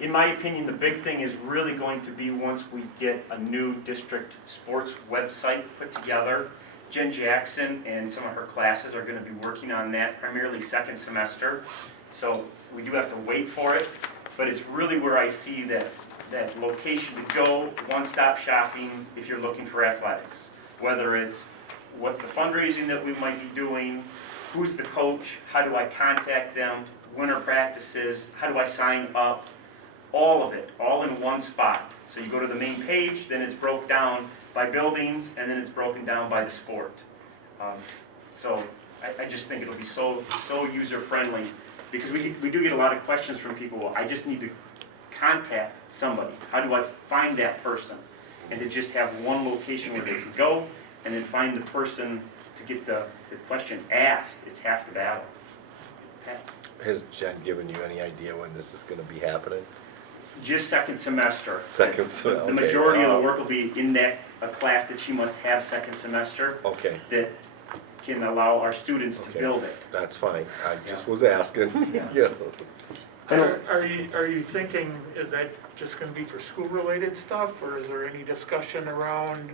In my opinion, the big thing is really going to be once we get a new district sports website put together. Jen Jackson and some of her classes are going to be working on that, primarily second semester. So we do have to wait for it, but it's really where I see that location to go, one-stop shopping if you're looking for athletics. Whether it's what's the fundraising that we might be doing, who's the coach, how do I contact them, winter practices, how do I sign up, all of it, all in one spot. So you go to the main page, then it's broke down by buildings, and then it's broken down by the sport. So I just think it'll be so user-friendly, because we do get a lot of questions from people, well, I just need to contact somebody. How do I find that person? And to just have one location where they can go, and then find the person to get the question asked, it's half the battle. has Jen given you any idea when this is gonna be happening? Just second semester. Second semester, The okay. majority of the work will be in that, a class that she must have second semester Okay, that can allow our students to Okay. build it. that's fine. I just was asking. Yeah. Are you thinking, is that just gonna be for school-related stuff, or is there any discussion around,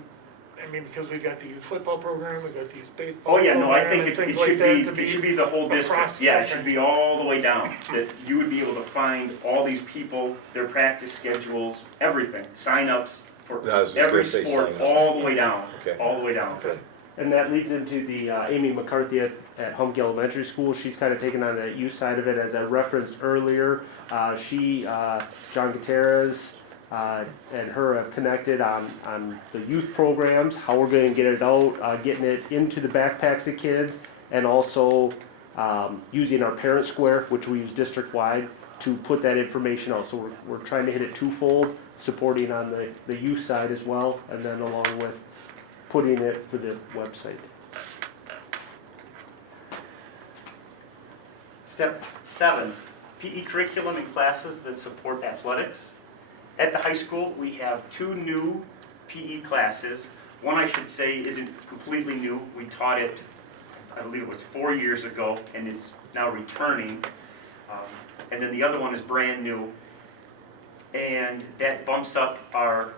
I mean, because we got the youth football program, we got the youth baseball Oh, yeah, no, I program think and it things it like should that be, it should be the whole district. across- Yeah, it okay. should be all the way down, that you would be able to find all these people, their practice schedules, everything, signups for I was just every gonna say sport, signups. all the way down, Okay. all the way down. Okay. And that leads into the Amy McCarthy at Humke Elementary School. She's kind of taken on the youth side of it, as I referenced earlier. John Gutierrez, and her have connected on the youth programs, how we're going to get it out, getting it into the backpacks of kids, and also using our parent square, which we use district-wide, to put that information out. So we're trying to hit it twofold, supporting on the youth side as well, and then along with putting it for the website. Step 7, PE curriculum and classes that support athletics. At the high school, we have 2 new PE classes. One, I should say, isn't completely new. We taught it, I believe it was 4 years ago, and it's now returning. And then the other one is brand new. And that bumps up our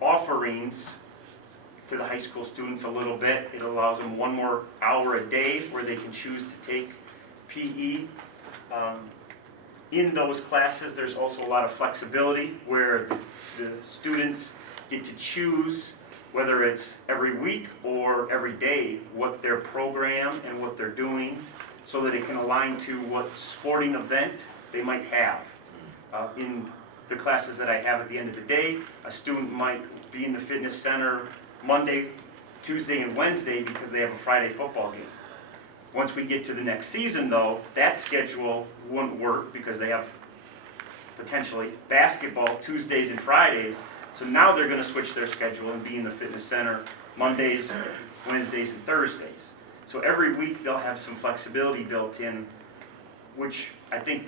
offerings to the high school students a little bit. It allows them 1 more hour a day where they can choose to take PE. In those classes, there's also a lot of flexibility where the students get to choose whether it's every week or every day what their program and what they're doing, so that it can align to what sporting event they might have. In the classes that I have at the end of the day, a student might be in the fitness center Monday, Tuesday, and Wednesday because they have a Friday football game. Once we get to the next season, though, that schedule wouldn't work because they have potentially basketball Tuesdays and Fridays. So now they're going to switch their schedule and be in the fitness center Mondays, Wednesdays, and Thursdays. So every week they'll have some flexibility built in, which I think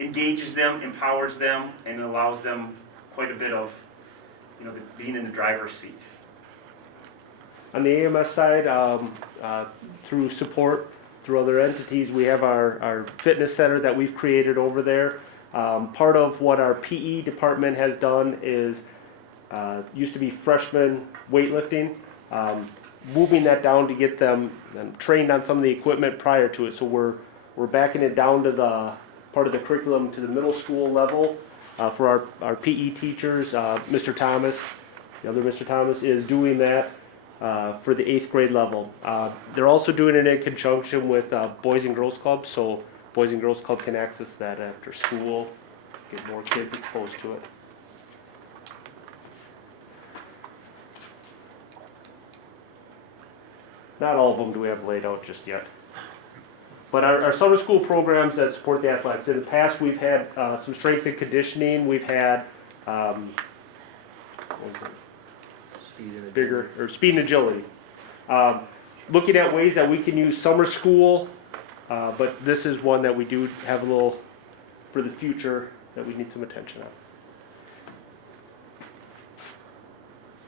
engages them, empowers them, and allows them quite a bit of, being in the driver's seat. On the AMS side, through support through other entities, we have our fitness center that we've created over there. Part of what our PE department has done is, used to be freshman weightlifting, moving that down to get them trained on some of the equipment prior to it. So we're backing it down to the part of the curriculum to the middle school level for our PE teachers. Mr. Thomas, the other Mr. Thomas, is doing that for the 8th grade level. They're also doing it in conjunction with Boys and Girls Club, so Boys and Girls Club can access that after school, get more kids exposed to it. Not all of them do we have laid out just yet. But our summer school programs that support the athletics, in the past we've had some strength and conditioning, we've had speed and agility. Looking at ways that we can use summer school, but this is one that we do have a little for the future that we need some attention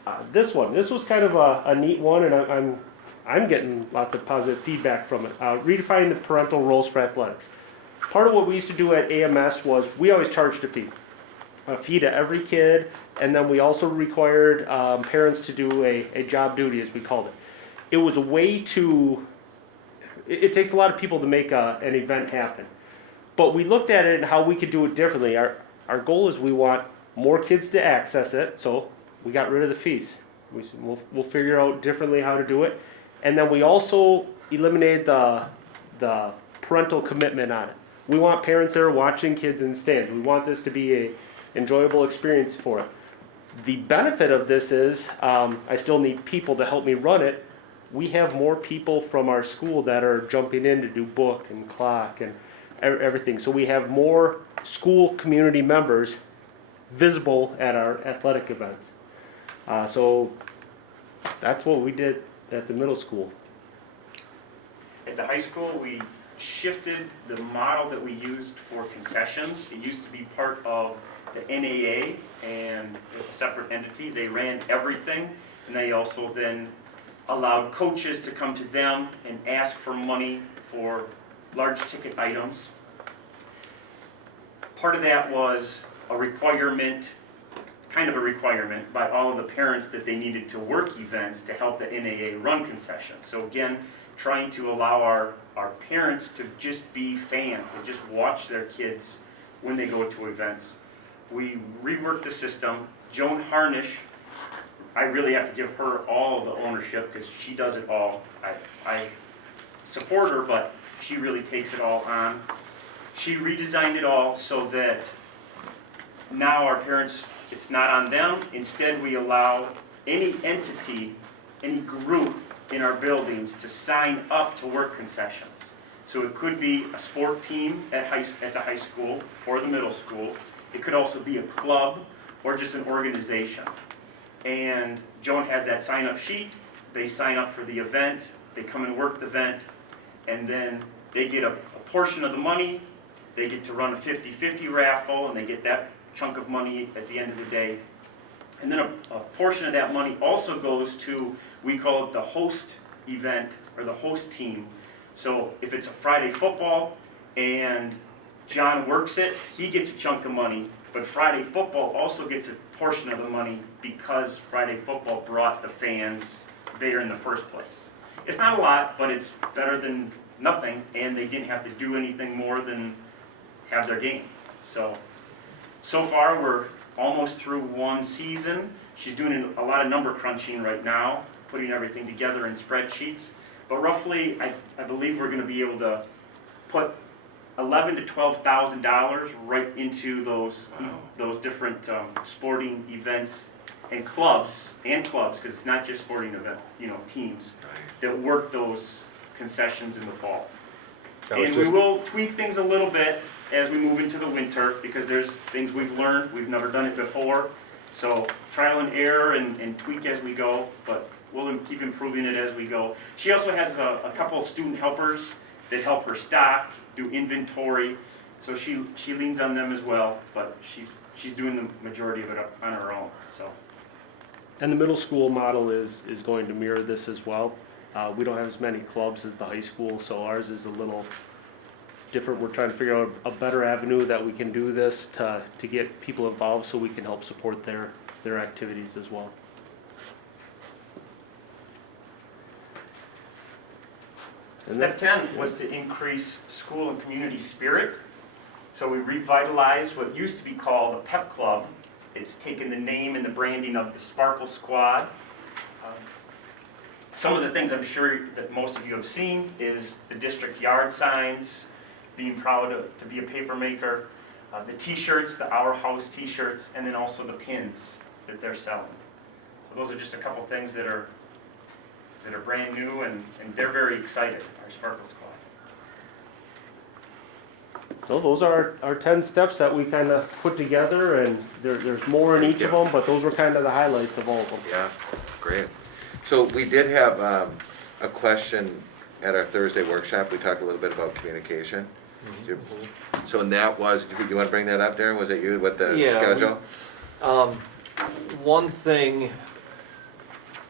on. This was kind of a neat one, and I'm getting lots of positive feedback from it. Redefining the parental roles for athletics. Part of what we used to do at AMS was we always charged a fee to every kid, and then we also required parents to do a job duty, as we called it. It was a way to, it takes a lot of people to make an event happen. But we looked at it and how we could do it differently. Our goal is we want more kids to access it, so we got rid of the fees. We'll figure out differently how to do it. And then we also eliminated the parental commitment on it. We want parents there watching kids in the stands. We want this to be an enjoyable experience for it. The benefit of this is I still need people to help me run it. We have more people from our school that are jumping in to do book and clock and everything. So we have more school community members visible at our athletic events. So that's what we did at the middle school. At the high school, we shifted the model that we used for concessions. It used to be part of the NAA and a separate entity. They ran everything, and they also then allowed coaches to come to them and ask for money for large ticket items. Part of that was a requirement, kind of a requirement by all of the parents that they needed to work events to help the NAA run concessions. So again, trying to allow our parents to just be fans and just watch their kids when they go to events. We reworked the system. Joan Harnish, I really have to give her all of the ownership because she does it all. I support her, but she really takes it all on. She redesigned it all so that now our parents, it's not on them. Instead, we allow any entity, any group in our buildings to sign up to work concessions. So it could be a sport team at the high school or the middle school. It could also be a club or just an organization. And Joan has that sign-up sheet. They sign up for the event. They come and work the event. And then they get a portion of the money. They get to run a 50-50 raffle, and they get that chunk of money at the end of the day. And then a portion of that money also goes to, we call it the host event or the host team. So if it's a Friday football and John works it, he gets a chunk of money, but Friday football also gets a portion of the money because Friday football brought the fans there in the first place. It's not a lot, but it's better than nothing, and they didn't have to do anything more than have their game. So far we're almost through one season. She's doing a lot of number crunching right now, putting everything together in spreadsheets. But roughly, I believe we're going to be able to put $11,000 to $12,000 right into those different sporting events and clubs, because it's not just sporting event, teams that work those concessions in the fall. And we will tweak things a little bit as we move into the winter, because there's things we've learned. We've never done it before. So trial and error and tweak as we go, but we'll keep improving it as we go. She also has a couple of student helpers that help her stock, do inventory. So she leans on them as well, but she's doing the majority of it on her own. So. And the middle school model is going to mirror this as well. We don't have as many clubs as the high school, so ours is a little different. We're trying to figure out a better avenue that we can do this to get people involved so we can help support their activities as well. Step 10 was to increase school and community spirit. So we revitalized what used to be called a pep club. It's taken the name and the branding of the Sparkle Squad. Some of the things I'm sure that most of you have seen is the district yard signs, being proud to be a paper maker, the t-shirts, the Our House t-shirts, and then also the pins that they're selling. So those are just a couple things that are brand new, and they're very excited, our Sparkle Squad. So those are our 10 steps that we kind of put together, and there's more in each of them, but those were kind of the highlights of all of them. Yeah, great. So we did have a question at our Thursday workshop. We talked a little bit about communication. So and that was, you want to bring that up, Darren? Was it you with the schedule? One thing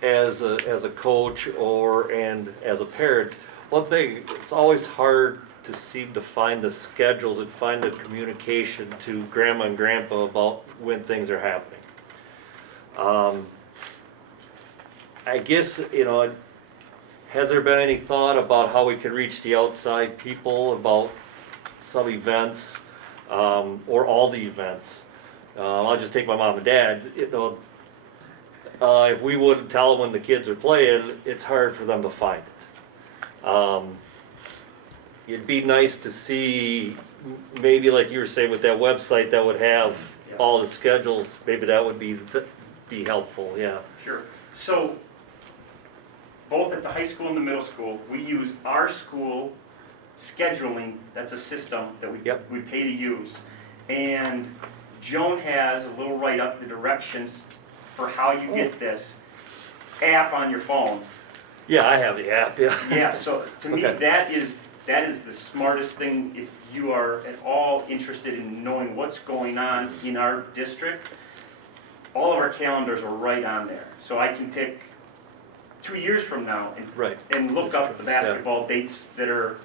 as a coach and as a parent, one thing, it's always hard to seem to find the schedules and find the communication to grandma and grandpa about when things are happening. I guess, has there been any thought about how we can reach the outside people about some events, or all the events? I'll just take my mom and dad, if we wouldn't tell them when the kids are playing, it's hard for them to find it. It'd be nice to see, maybe like you were saying with that website that would have all the schedules, maybe that would be helpful, yeah. Sure. So both at the high school and the middle school, we use our school scheduling. That's a system that we pay to use. And Joan has a little write-up, the directions for how you get this app on your phone. Yeah, I have the app, yeah. Yeah, so to me, that is that is the smartest thing if you are at all interested in knowing what's going on in our district. All of our calendars are right on there, so I can pick 2 years from now Right. and look up the basketball dates that are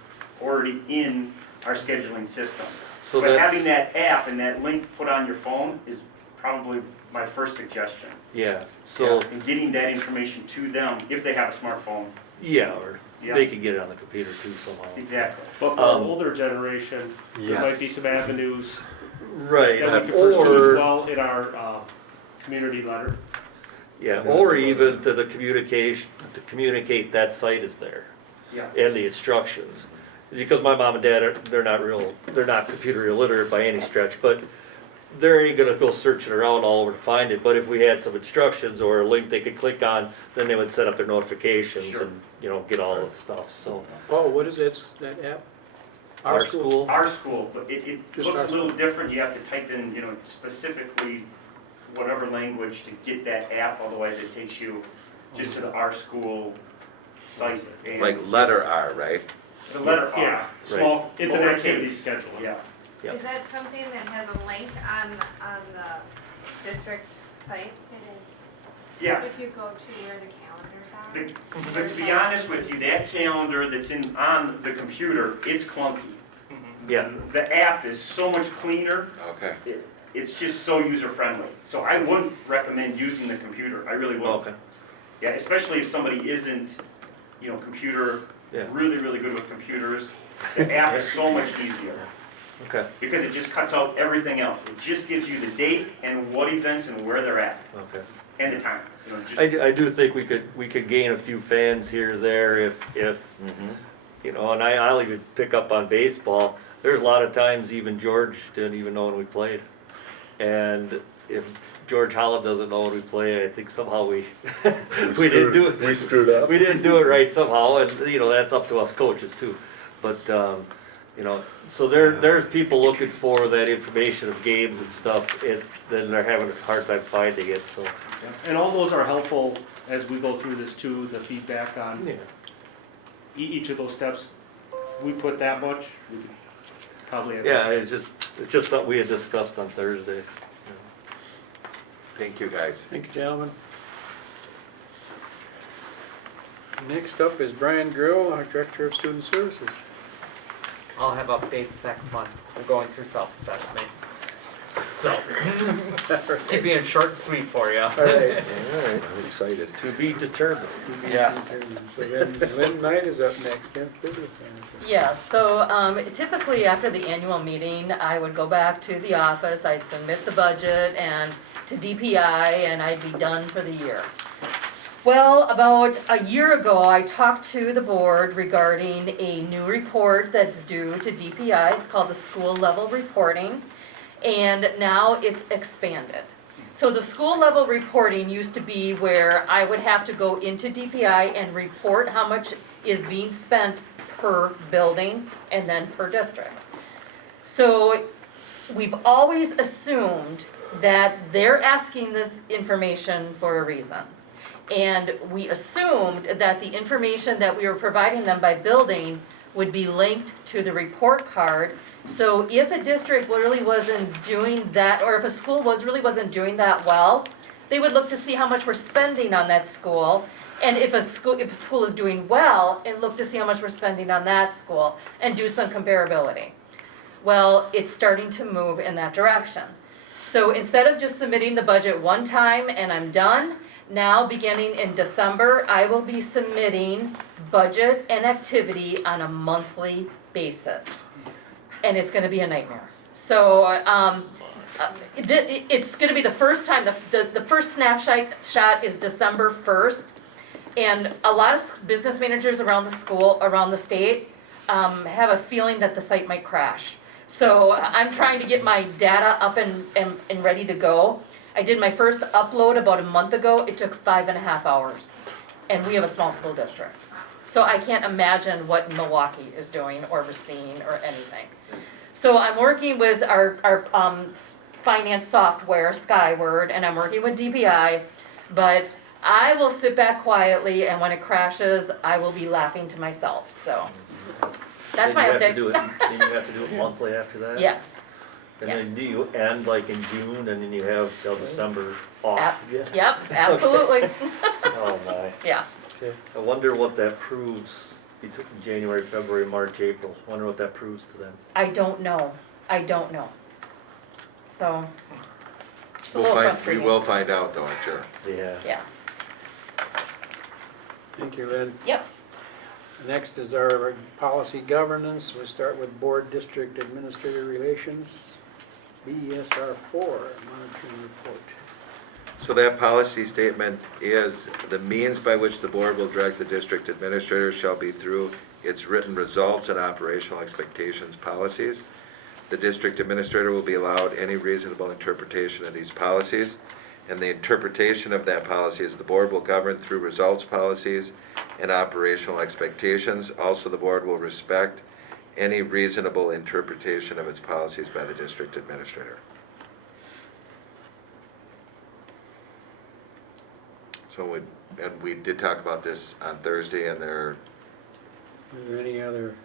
already in our scheduling system. So But that's, having that app and that link put on your phone is probably my first suggestion. yeah, so, And getting that information to them if they have a smartphone. yeah, or Yeah. they can get it on the computer too somehow. Exactly. But for our older generation, there might be Yes. some avenues Right, that we could pursue as or, well in our community letter. yeah, or even to the communication, to communicate that site is there. Yeah. And the instructions. Because my mom and dad they're not computer illiterate by any stretch, but they ain't gonna go searching around all over to find it. But if we had some instructions or a link they could click on, then they would set up their notifications Sure. and, you know, get all the stuff, so. Oh, what is that app? Our school, Our school, but it Just looks our a little different. You have to type in, specifically whatever language to get that app, otherwise it takes you just to the Our School site. And Like letter R, right? the letter R, Yeah. small. It's an lowercase. activity scheduler. Yeah. Yep. Is that something that has a link on the district site? It is. Yeah. If you go to where the calendars are. But to be honest with you, that calendar that's on the computer, it's clunky. yeah, The app is so much cleaner. Okay. It's just so user-friendly. So I wouldn't recommend using the computer. I really wouldn't. okay, Yeah, especially if somebody isn't, computer, yeah, really, really good with computers. The app is so much easier okay, because it just cuts out everything else. It just gives you the date and what events and where they're at okay. and the time. I do think we could gain a few fans here or there if, you know, and I'll even pick up on baseball. There's a lot of times even George didn't even know when we played. And if George Holland doesn't know when we play, I think somehow we didn't do it. We screwed up. We didn't do it right somehow, and that's up to us coaches too. But so there's people looking for that information of games and stuff. Then they're having a hard time finding it. So And all those are helpful as we go through this too, the feedback on each of those steps. We put that much, we could probably have. yeah, it's just something we had discussed on Thursday. Thank you, guys. Thank you, gentlemen. Next up is Brian Grill, our Director of Student Services. I'll have updates next month. We're going through self-assessment. So, keep being short and sweet for you. All right. All right, I'm excited. To be determined. Yes. So then Lynn Knight is up next, Business Manager. Yeah, so typically after the annual meeting, I would go back to the office, I'd submit the budget and to DPI, and I'd be done for the year. Well, about a year ago, I talked to the board regarding a new report that's due to DPI. It's called the School Level Reporting, and now it's expanded. So the school level reporting used to be where I would have to go into DPI and report how much is being spent per building and then per district. So we've always assumed that they're asking this information for a reason. And we assumed that the information that we were providing them by building would be linked to the report card. So if a district really wasn't doing that, or if a school really wasn't doing that well, they would look to see how much we're spending on that school. And if a school is doing well, and look to see how much we're spending on that school and do some comparability. Well, it's starting to move in that direction. So instead of just submitting the budget one time and I'm done, now beginning in December, I will be submitting budget and activity on a monthly basis. And it's gonna be a nightmare. So it's gonna be the first time, the first snapshot is December 1st. And a lot of business managers around the state, have a feeling that the site might crash. So I'm trying to get my data up and ready to go. I did my first upload about a month ago. It took 5.5 hours. And we have a small school district. So I can't imagine what Milwaukee is doing or Racine or anything. So I'm working with our finance software, Skyward, and I'm working with DPI, but I will sit back quietly, and when it crashes, I will be laughing to myself, so. That's my Then you update. have to do it, then you have to do it monthly after that? Yes. And yes. then do you end like in June, and then you have till December off? Yep, yep, absolutely. Oh, my. Yeah. Okay. I wonder what that proves, between January, February, March, April. Wonder what that proves to them. I don't know. So, it's a little frustrating. We will find out though, I'm sure. Yeah. Yeah. Thank you, Lynn. Yep. Next is our policy governance. We'll start with Board District Administrator Relations, BSR 4, monitoring report. So that policy statement is the means by which the board will direct the district administrator shall be through its written results and operational expectations policies. The district administrator will be allowed any reasonable interpretation of these policies, and the interpretation of that policy is the board will govern through results policies and operational expectations. Also, the board will respect any reasonable interpretation of its policies by the district administrator. So we did talk about this on Thursday, and there Are there any other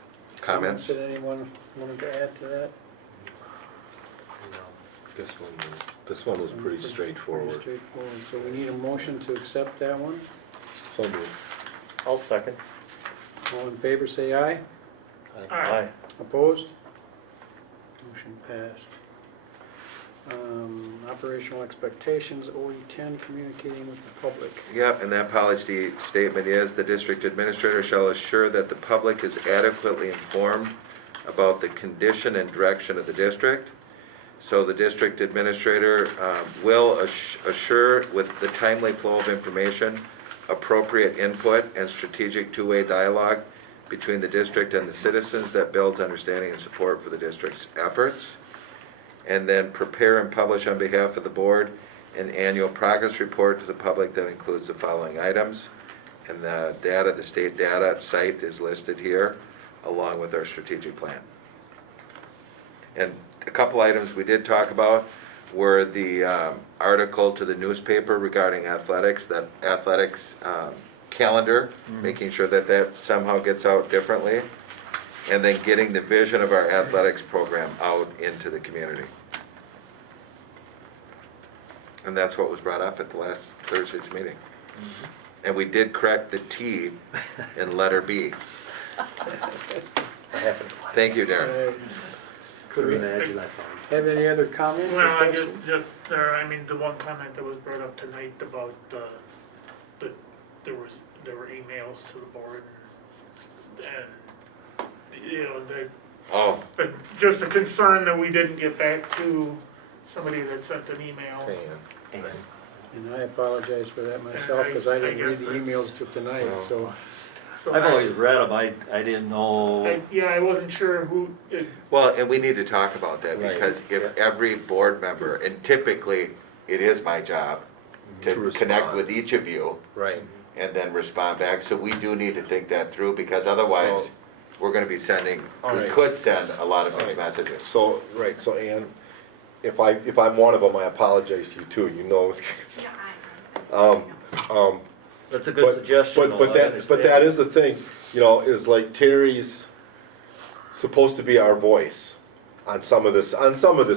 comments? that anyone wanted to add to that? This one was pretty straightforward. Pretty straightforward. So we need a motion to accept that one. So moved. I'll second. All in favor, say aye. Aye. Opposed? Motion passed. Operational expectations, OE10, communicating with the public. Yep, and that policy statement is the district administrator shall assure that the public is adequately informed about the condition and direction of the district. So the district administrator will assure with the timely flow of information, appropriate input, and strategic two-way dialogue between the district and the citizens that builds understanding and support for the district's efforts. And then prepare and publish on behalf of the board an annual progress report to the public that includes the following items. And the data, the state data site is listed here, along with our strategic plan. And a couple items we did talk about were the article to the newspaper regarding athletics, that athletics calendar, making sure that that somehow gets out differently, and then getting the vision of our athletics program out into the community. And that's what was brought up at the last Thursday's meeting. And we did correct the T in letter B. Thank you, Darren. Couldn't imagine I found. Have any other comments or Well, I questions? just there, I mean, the one comment that was brought up tonight about there were emails to the board and you know, Oh, but just a concern that we didn't get back to somebody that sent an email. And I apologize for that myself, because I didn't read guess the that's- emails till tonight, so. So I've always that's- read them, I didn't know. Yeah, I wasn't sure who, well, and we need to talk about that, Right. because if every board member, and typically, it is my job To to respond. connect with each of you Right. and then respond back, so we do need to think that through, because otherwise, So- we're gonna be sending, All we right. could send a lot of All mixed right. messages. So, right, so Ann, if I'm one of them, I apologize to you too, you know. That's a good But- suggestion, though, But I that understand. is the thing, you know, is like Terry's supposed to be our voice on some of this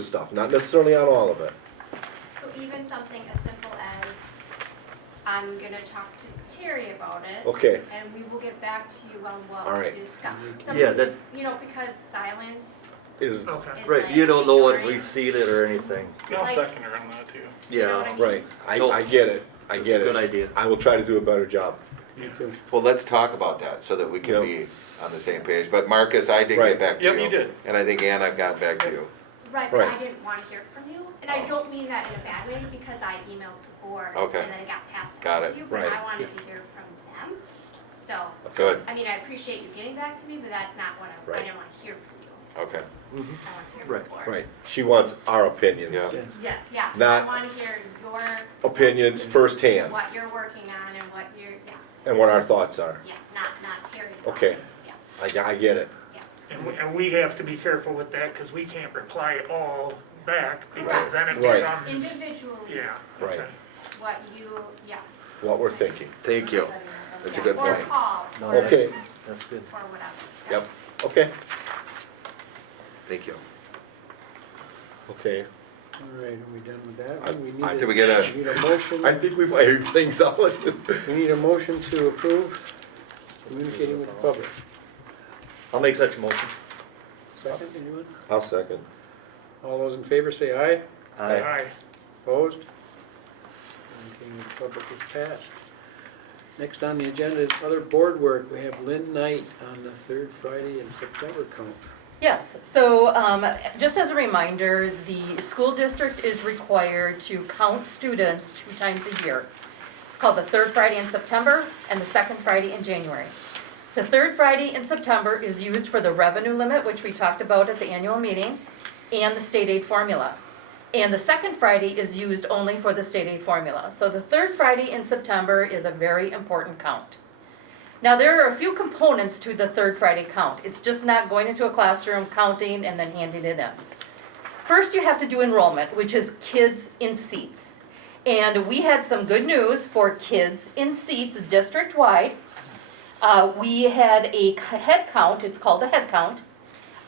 stuff, not necessarily on all of it. So even something as simple as, I'm gonna talk to Terry about it. Okay. And we will get back to you on what All we right. discussed. Yeah, Something that- is, you know, because silence Is, okay. is Right, like you don't know what ignoring. receded or anything. I'll Like- second her on that too. You know what I Yeah, mean? right, No. I get it, I That's get a it. good idea. I will try to do a better job. Me too. Well, let's talk about that, so that we can Yep. be on the same page, but Marcus, I did Right. get back to you. Yep, you did. And I think Ann, I've gotten back to you. Right, but I Right. didn't want to hear from you, and I don't mean that in a bad way, because I emailed the board, and Okay. then it got passed Got on it. to you, but Right. I wanted to hear from them. So, Good, I mean, I appreciate you getting back to me, but that's not what I Right. didn't want to hear from you. okay. I want to hear from Right, the board. Right, she wants our opinions. Yeah. Yes. Yes, yeah, so Not I want to hear your Opinions firsthand, what you're working on and what you're, and what our thoughts are. yeah, not Terry's. Okay. thoughts, Yeah. I get it. And we have to be careful with that, because we can't reply all back, because Correct. then it Right. becomes. Individually, Yeah. Right. okay. what you, yeah. What we're thinking. Thank you. That's a Yeah, good or point. call, No, or, Okay. That's good. or whatever. Yep, Okay, Thank you. okay. All right, are we done with that one? We I- need did we get a- we need a motion, I think we've ironed things out. we need a motion to approve communicating with the public. I'll make such a motion. Second, anyone? I'll second. All those in favor say aye. Aye. Opposed? Communicating with the public is passed. Next on the agenda is other board work. We have Lynn Knight on the third Friday in September count. Yes, so just as a reminder, the school district is required to count students 2 times a year. It's called the third Friday in September and the second Friday in January. The third Friday in September is used for the revenue limit, which we talked about at the annual meeting, and the state aid formula. And the second Friday is used only for the state aid formula. So the third Friday in September is a very important count. Now, there are a few components to the third Friday count. It's just not going into a classroom, counting, and then handing it in. First, you have to do enrollment, which is kids in seats. And we had some good news for kids in seats district-wide. We had a head count, it's called a head count,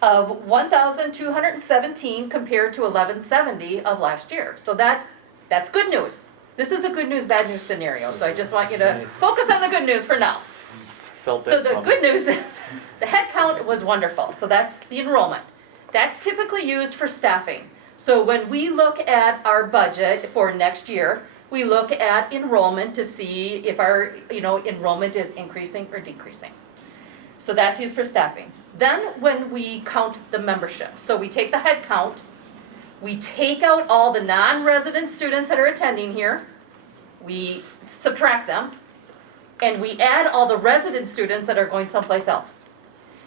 of 1,217 compared to 1,170 of last year. So that's good news. This is a good news, bad news scenario, so I just want you to focus on the good news for now. Felt So that the coming. good news is, the head count was wonderful, so that's the enrollment. That's typically used for staffing. So when we look at our budget for next year, we look at enrollment to see if our, enrollment is increasing or decreasing. So that's used for staffing. Then when we count the membership, so we take the head count, we take out all the non-resident students that are attending here, we subtract them, and we add all the resident students that are going someplace else.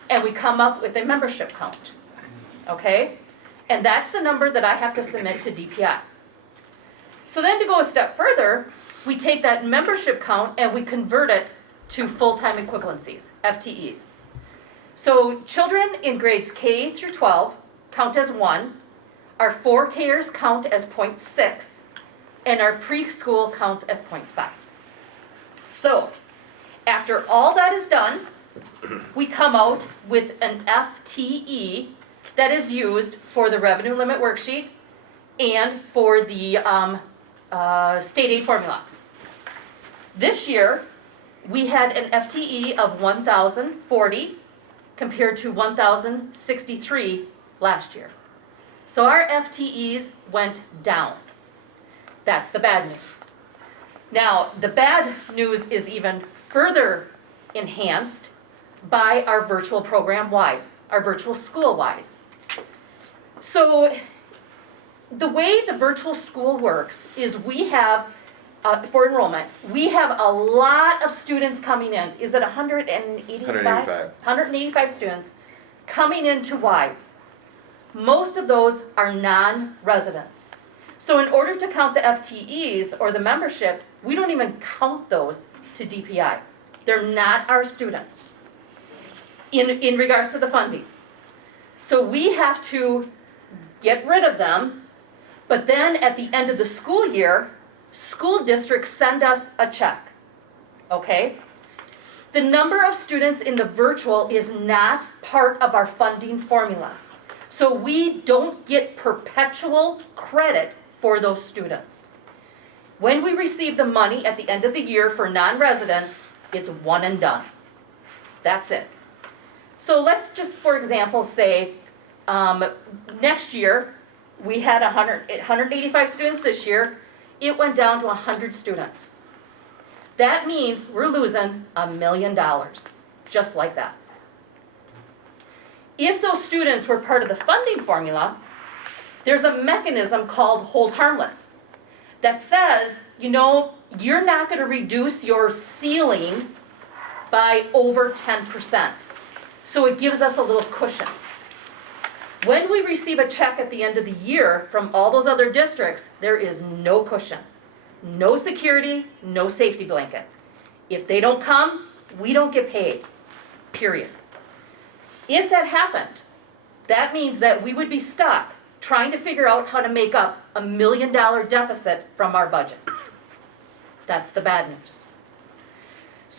And we come up with a membership count, okay? And that's the number that I have to submit to DPI. So then to go a step further, we take that membership count and we convert it to full-time equivalencies, FTEs. So children in grades K through 12 count as 1, our 4Kers count as 0.6, and our preschool counts as 0.5. So, after all that is done, we come out with an FTE that is used for the revenue limit worksheet and for the state aid formula. This year, we had an FTE of 1,040 compared to 1,063 last year. So our FTEs went down. That's the bad news. Now, the bad news is even further enhanced by our virtual program WISE, our virtual school WISE. So the way the virtual school works is we have, for enrollment, we have a lot of students coming in. Is it 185? 185. 185 students coming into WISE. Most of those are non-residents. So in order to count the FTEs or the membership, we don't even count those to DPI. They're not our students in regards to the funding. So we have to get rid of them, but then at the end of the school year, school districts send us a check, okay? The number of students in the virtual is not part of our funding formula. So we don't get perpetual credit for those students. When we receive the money at the end of the year for non-residents, it's one and done. That's it. So let's just, for example, say next year, we had 185 students this year. It went down to 100 students. That means we're losing $1 million, just like that. If those students were part of the funding formula, there's a mechanism called hold harmless that says, you're not going to reduce your ceiling by over 10%. So it gives us a little cushion. When we receive a check at the end of the year from all those other districts, there is no cushion, no security, no safety blanket. If they don't come, we don't get paid, period. If that happened, that means that we would be stuck trying to figure out how to make up $1 million deficit from our budget. That's the bad news.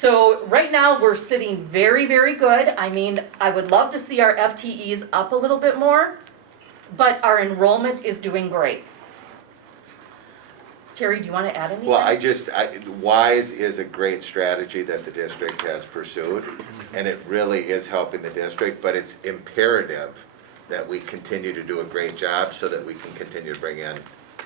So right now, we're sitting very, very good. I mean, I would love to see our FTEs up a little bit more, but our enrollment is doing great. Terry, do you want to add anything? Well, WISE is a great strategy that the district has pursued, and it really is helping the district, but it's imperative that we continue to do a great job so that we can continue to bring in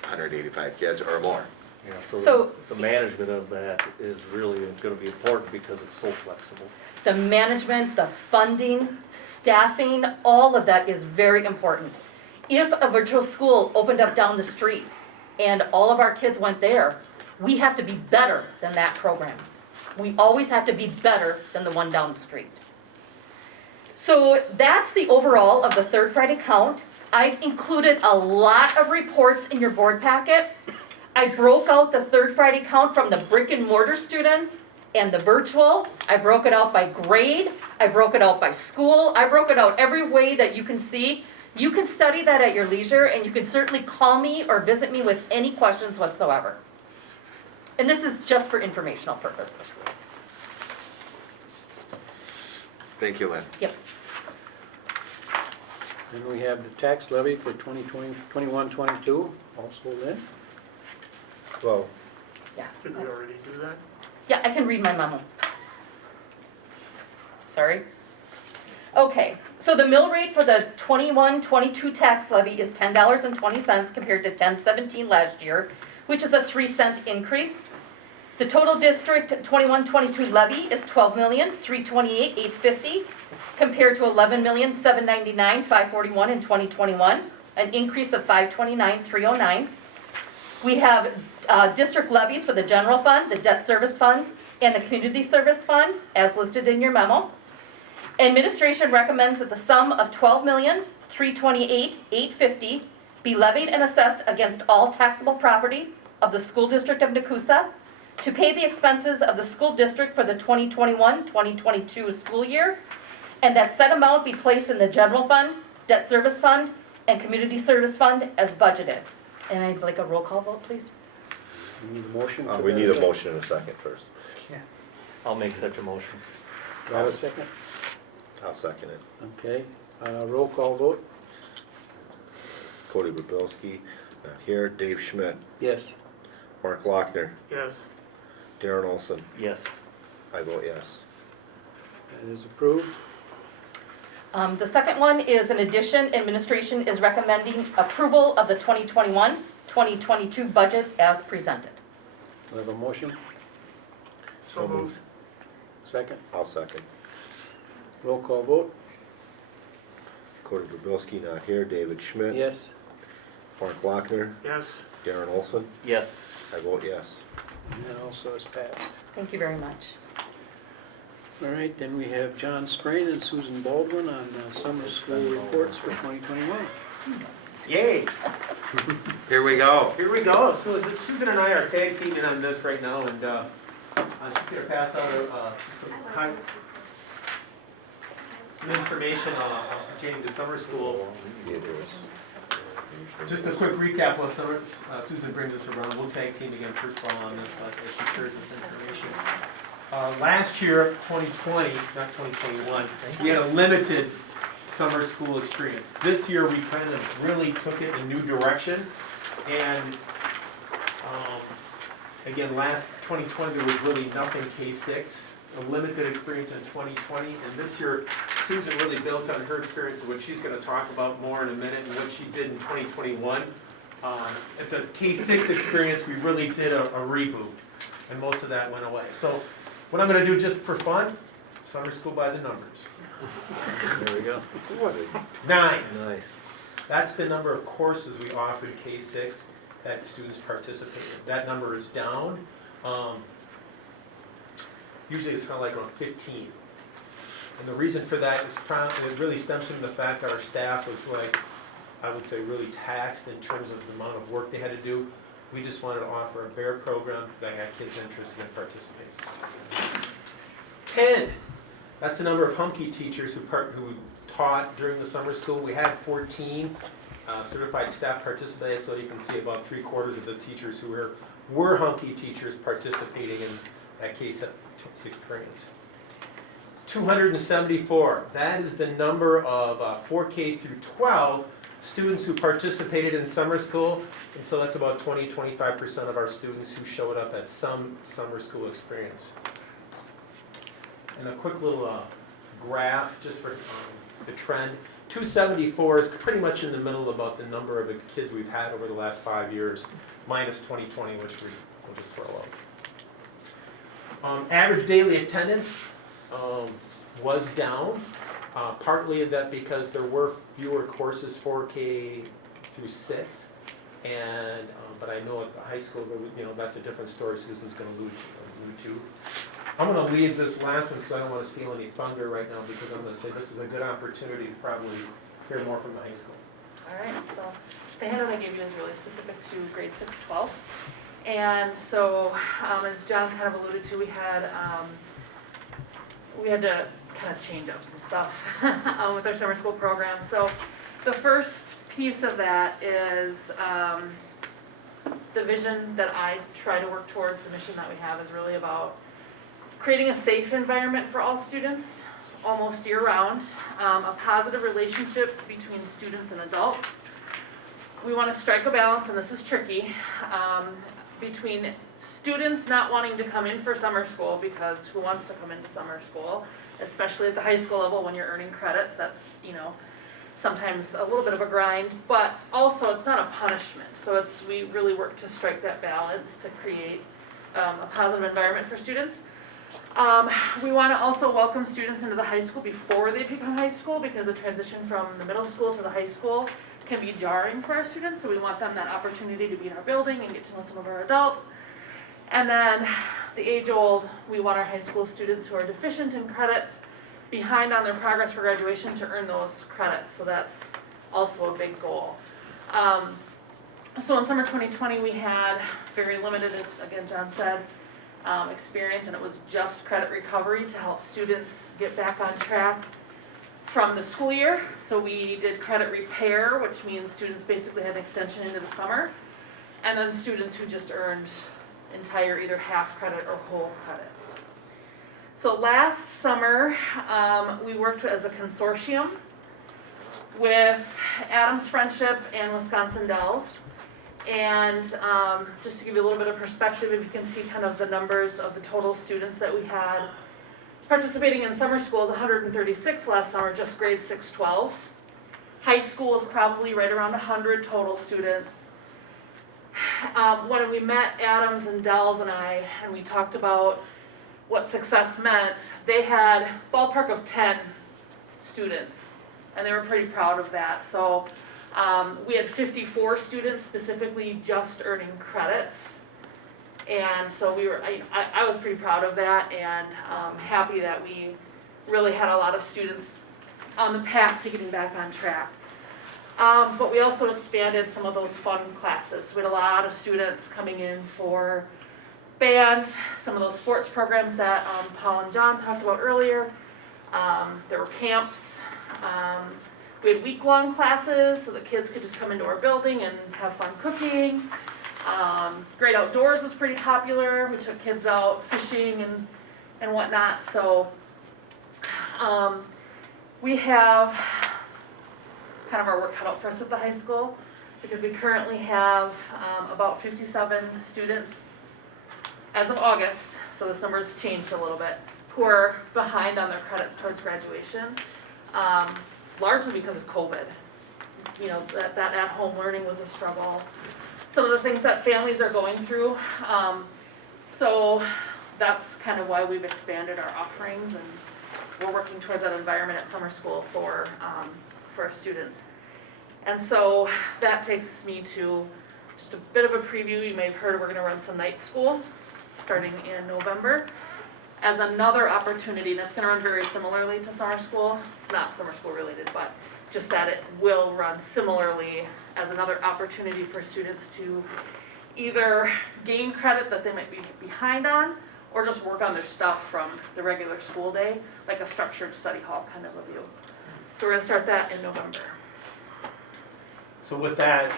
185 kids or more. Yeah, So- so the management of that is really gonna be important because it's so flexible. The management, the funding, staffing, all of that is very important. If a virtual school opened up down the street and all of our kids went there, we have to be better than that program. We always have to be better than the one down the street. So that's the overall of the third Friday count. I included a lot of reports in your board packet. I broke out the third Friday count from the brick and mortar students and the virtual. I broke it out by grade. I broke it out by school. I broke it out every way that you can see. You can study that at your leisure, and you can certainly call me or visit me with any questions whatsoever. And this is just for informational purposes. Thank you, Lynn. Yep. And we have the tax levy for 2020, 21-22, also Lynn. Well, Yeah. Did we already do that? Yeah, I can read my memo. Sorry. Okay, so the mill rate for the 21-22 tax levy is $10.20 compared to $10.17 last year, which is a 3-cent increase. The total district 21-22 levy is $12,328,850 compared to $11,799,541 in 2021, an increase of $529,309. We have district levies for the general fund, the debt service fund, and the community service fund, as listed in your memo. Administration recommends that the sum of $12,328,850 be levied and assessed against all taxable property of the school district of Nekoosa to pay the expenses of the school district for the 2021-2022 school year, and that said amount be placed in the general fund, debt service fund, and community service fund as budgeted. And I'd like a roll call vote, please. We need a motion. we need a motion in a second first. I'll make such a motion. Do I have a second? I'll second it. Okay, roll call vote? Cody Bobilski, not here. Dave Schmidt, Yes. Mark Lochner, Yes. Darren Olson. Yes. I vote yes. That is approved. The second one is an addition, administration is recommending approval of the 2021-2022 budget as presented. We have a motion? So moved. Second? I'll second. Roll call vote? Cody Bobilski, not here. David Schmidt. Yes. Mark Lochner, Yes. Darren Olson. Yes. I vote yes. And that also is passed. Thank you very much. All right, then we have John Sprain and Susan Baldwin on summer school reports for 2021. Yay, Here we go. here we go. So Susan and I are tag teaming on this right now, and I'm just gonna pass out some information pertaining to summer school. Just a quick recap of summer, Susan brings us around. We'll tag team again first of all on this, but as she shares this information. Last year, 2020, not 2021, we had a limited summer school experience. This year, we kind of really took it in a new direction. And again, last 2020, there was really nothing K-6, a limited experience in 2020. And this year, Susan really built on her experience, which she's going to talk about more in a minute, and what she did in 2021. At the K-6 experience, we really did a reboot, and most of that went away. So what I'm going to do just for fun, summer school by the numbers. There we go. 9. Nice. That's the number of courses we offer in K-6 that students participate in. That number is down. Usually it's kind of like around 15. And the reason for that is it really stems from the fact that our staff was like, I would say, really taxed in terms of the amount of work they had to do. We just wanted to offer a bare program that got kids interested in participating. 10. That's the number of Humke teachers who taught during the summer school. We had 14 certified staff participated, so you can see about 3/4 of the teachers who were Humke teachers participating in that K-6 experience. 274, that is the number of 4K through 12 students who participated in summer school. And so that's about 20-25% of our students who showed up at some summer school experience. And a quick little graph just for the trend. 274 is pretty much in the middle about the number of kids we've had over the last 5 years, minus 2020, which we'll just throw out. Average daily attendance was down, partly that because there were fewer courses 4K through 6, and but I know at the high school, that's a different story Susan's going to allude to. I'm going to leave this last one because I don't want to steal any thunder right now, because I'm going to say this is a good opportunity to probably hear more from the high school. All right, so the handout I gave you is really specific to grade 6-12. And so, as John kind of alluded to, we had to kind of change up some stuff with our summer school program. So the first piece of that is the vision that I try to work towards. The mission that we have is really about creating a safe environment for all students, almost year-round, a positive relationship between students and adults. We want to strike a balance, and this is tricky, between students not wanting to come in for summer school, because who wants to come into summer school, especially at the high school level when you're earning credits. That's, sometimes a little bit of a grind, but also it's not a punishment. So we really work to strike that balance to create a positive environment for students. We want to also welcome students into the high school before they become high school, because the transition from the middle school to the high school can be jarring for our students. So we want them that opportunity to be in our building and get to know some of our adults. And then the age-old, we want our high school students who are deficient in credits, behind on their progress for graduation, to earn those credits. So that's also a big goal. So in summer 2020, we had very limited, as again John said, experience, and it was just credit recovery to help students get back on track from the school year. So we did credit repair, which means students basically had an extension into the summer, and then students who just earned entire either half credit or whole credits. So last summer, we worked as a consortium with Adams Friendship and Wisconsin Dells. And just to give you a little bit of perspective, if you can see kind of the numbers of the total students that we had participating in summer schools, 136 last summer, just grades 6-12. High school is probably right around 100 total students. When we met Adams and Dells and I, and we talked about what success meant, they had ballpark of 10 students, and they were pretty proud of that. So we had 54 students specifically just earning credits, and so I was pretty proud of that, and happy that we really had a lot of students on the path to getting back on track. But we also expanded some of those fun classes. We had a lot of students coming in for band, some of those sports programs that Paul and John talked about earlier. There were camps. We had week-long classes so the kids could just come into our building and have fun cooking. Great Outdoors was pretty popular. We took kids out fishing and whatnot. So we have kind of our work cut out for us at the high school, because we currently have about 57 students as of August, so this number has changed a little bit, who are behind on their credits towards graduation, largely because of COVID. That at-home learning was a struggle. Some of the things that families are going through. So that's kind of why we've expanded our offerings, and we're working towards that environment at summer school for our students. And so that takes me to just a bit of a preview. You may have heard we're going to run some night school starting in November as another opportunity, and it's going to run very similarly to summer school. It's not summer school related, but just that it will run similarly as another opportunity for students to either gain credit that they might be behind on, or just work on their stuff from the regular school day, like a structured study hall kind of a view. So we're going to start that in November. So with that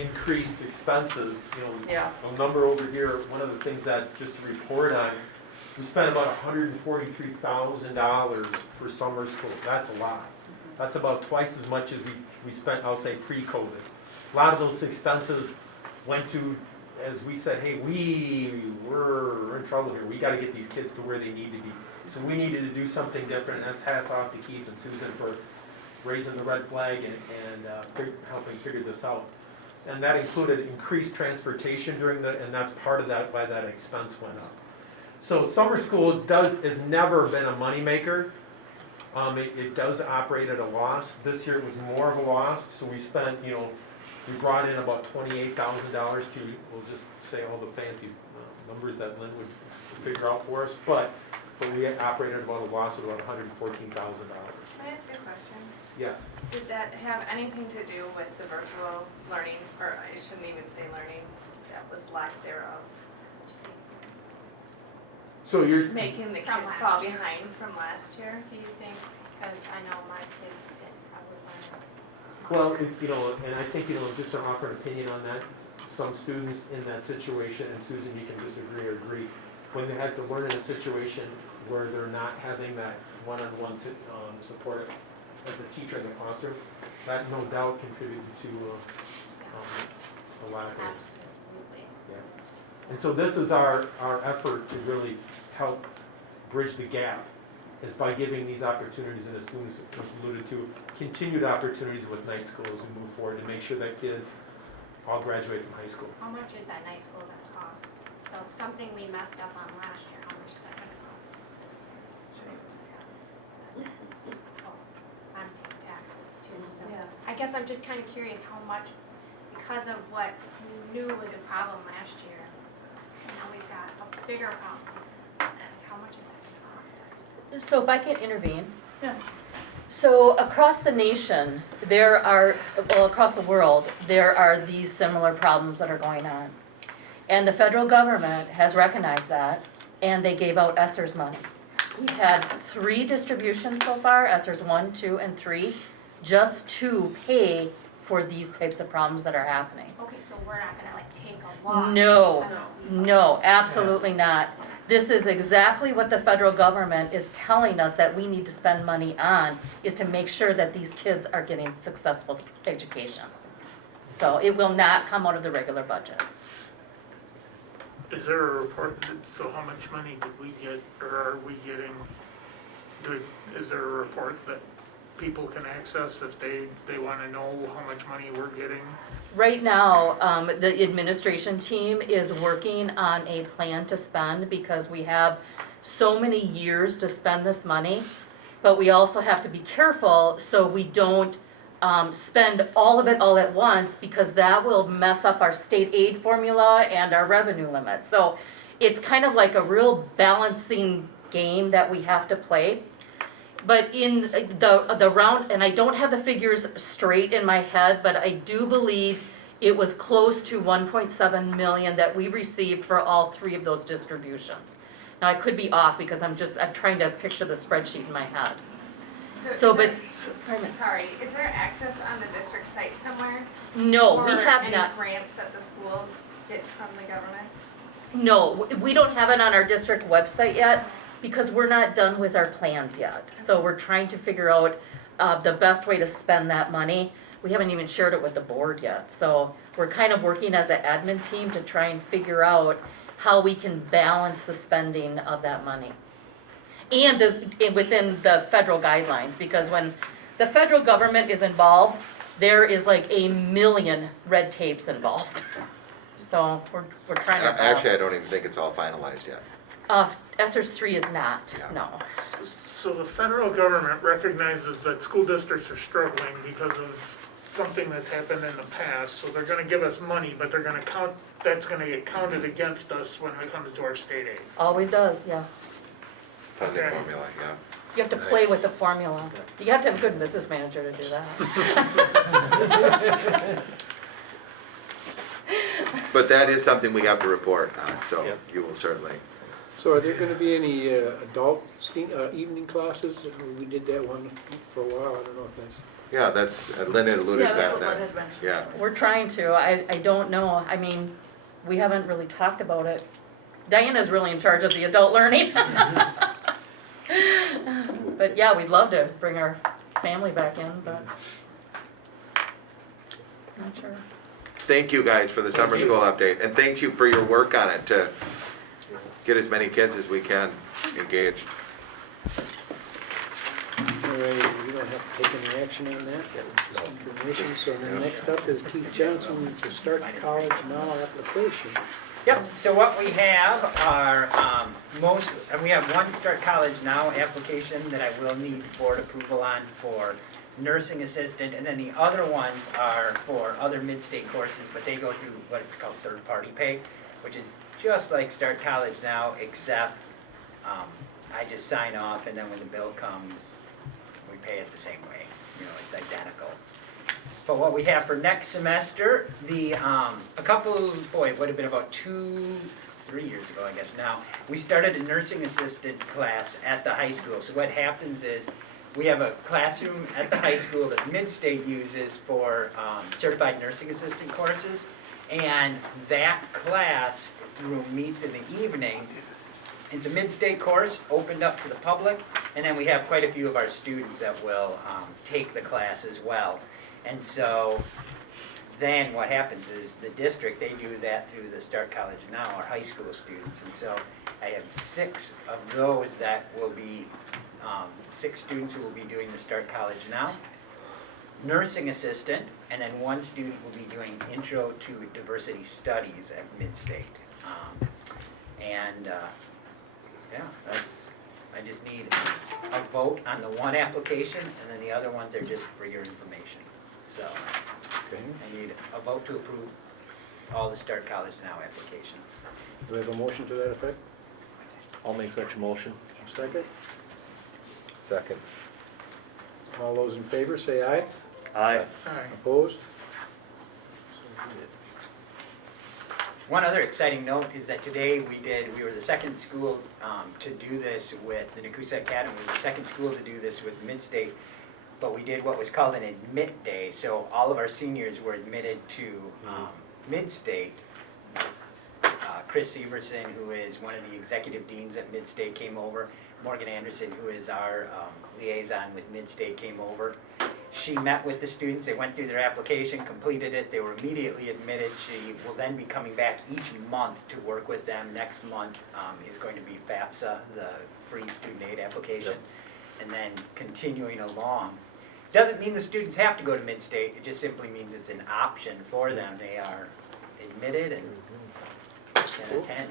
increased expenses, a number over here, one of the things that, just to report on, We spent about $143,000 for summer school. That's a lot. That's about twice as much as we spent, I'll say, pre-COVID. A lot of those expenses went to, as we said, hey, we're in trouble here. We gotta get these kids to where they need to be. So we needed to do something different, and that's hats off to Keith and Susan for raising the red flag and helping figure this out. And that included increased transportation and that's part of that, why that expense went up. So summer school has never been a moneymaker. It does operate at a loss. This year it was more of a loss, so we spent, we brought in about $28,000 we'll just say all the fancy numbers that Lynn would figure out for us, but we operated about a loss of about $114,000. Can I ask you a question? Yes. Did that have anything to do with the virtual learning, or I shouldn't even say learning, that was lack thereof? So you're Making the From kids last fall year. behind from last year? Do you think, because I know my kids didn't probably learn. well, and I think, just to offer an opinion on that, some students in that situation, and Susan, you can disagree or agree, when they have to learn in a situation where they're not having that one-on-one support as a teacher in the classroom, that no doubt contributed to a lack of. Absolutely. Yeah. And so this is our effort to really help bridge the gap, is by giving these opportunities, and as soon as it was alluded to, continued opportunities with night school as we move forward to make sure that kids all graduate from high school. How much is that night school gonna cost? So something we messed up on last year, how much is that gonna cost us this year? Oh, I'm paying taxes too, so. Yeah. I guess I'm just kind of curious how much, because of what we knew was a problem last year, and now we've got a bigger problem, how much is that gonna cost us? So if I can intervene. Yeah. So across the nation, across the world, there are these similar problems that are going on. And the federal government has recognized that, and they gave out ESSERS money. We've had 3 distributions so far, ESSERS 1, 2, and 3, just to pay for these types of problems that are happening. Okay, so we're not gonna like take a loss. No, absolutely not. This is exactly what the federal government is telling us that we need to spend money on, is to make sure that these kids are getting successful education. So it will not come out of the regular budget. Is there a report, so how much money did we get, or are we getting? Is there a report that people can access if they wanna know how much money we're getting? Right now, the administration team is working on a plan to spend, because we have so many years to spend this money. But we also have to be careful so we don't spend all of it all at once, because that will mess up our state aid formula and our revenue limit. So it's kind of like a real balancing game that we have to play. But in the round, and I don't have the figures straight in my head, but I do believe it was close to 1.7 million that we received for all 3 of those distributions. Now, I could be off because I'm trying to picture the spreadsheet in my head. Sorry, is there access on the district site somewhere? No, we have Or not. any grants that the school gets from the government? No, we don't have it on our district website yet, because we're not done with our plans yet. So we're trying to figure out the best way to spend that money. We haven't even shared it with the board yet. So we're kind of working as an admin team to try and figure out how we can balance the spending of that money. And within the federal guidelines, because when the federal government is involved, there is like 1,000,000 red tapes involved. So we're trying to. Actually, I don't even think it's all finalized yet. ESSERS 3 is not, no. So the federal government recognizes that school districts are struggling because of something that's happened in the past, so they're gonna give us money, but that's gonna get counted against us when it comes to our state aid. Always does, yes. Funding Okay. formula, yeah. You have to play with the formula. You have to have a good business manager to do that. But that is something we have to report on, so you will certainly. So are there gonna be any adult evening classes? We did that one for a while, I don't know if that's. Yeah, that's, Lynn had alluded to that. We're trying to, I don't know, I mean, we haven't really talked about it Diana's really in charge of the adult learning. But yeah, we'd love to bring our family back in, but not sure. Thank you guys for the summer school update, and thank you for your work on it to get as many kids as we can engaged. All right, we don't have to take any action on that, that was just information. So then next up is Keith Johnson to start college now application. Yep, so what we have are we have one Start College Now application that I will need board approval on for nursing assistant, and then the other ones are for other mid-state courses, but they go through what it's called third-party pay, which is just like Start College Now, except I just sign off, and then when the bill comes, we pay it the same way. You know, it's identical. But what we have for next semester, would have been about 3 years ago, I guess now, we started a nursing assistant class at the high school. So what happens is, we have a classroom at the high school that Mid-State uses for certified nursing assistant courses, and that class room meets in the evening. It's a Mid-State course, opened up to the public, and then we have quite a few of our students that will take the class as well. And so then what happens is the district, they do that through the Start College Now, our high school students. And so I have 6 of those that will be, 6 students who will be doing the Start College Now, nursing assistant, and then 1 student will be doing Intro to Diversity Studies at Mid-State. I just need a vote on the one application, and then the other ones are just for your information. So I need a vote to approve all the Start College Now applications. Do we have a motion to that effect? I'll make such a motion. Second? Second. All those in favor, say aye. Aye. Opposed? One other exciting note is that today we were the second school to do this with the Nekoosa Academy. We were the second school to do this with Mid-State, but we did what was called an admit day. So all of our seniors were admitted to Mid-State. Chris Severson, who is one of the executive deans at Mid-State, came over. Morgan Anderson, who is our liaison with Mid-State, came over. She met with the students, they went through their application, completed it, they were immediately admitted. She will then be coming back each month to work with them. Next month is going to be FAFSA, the free student aid application, and then continuing along. Doesn't mean the students have to go to Mid-State, it just simply means it's an option for them. They are admitted and can attend,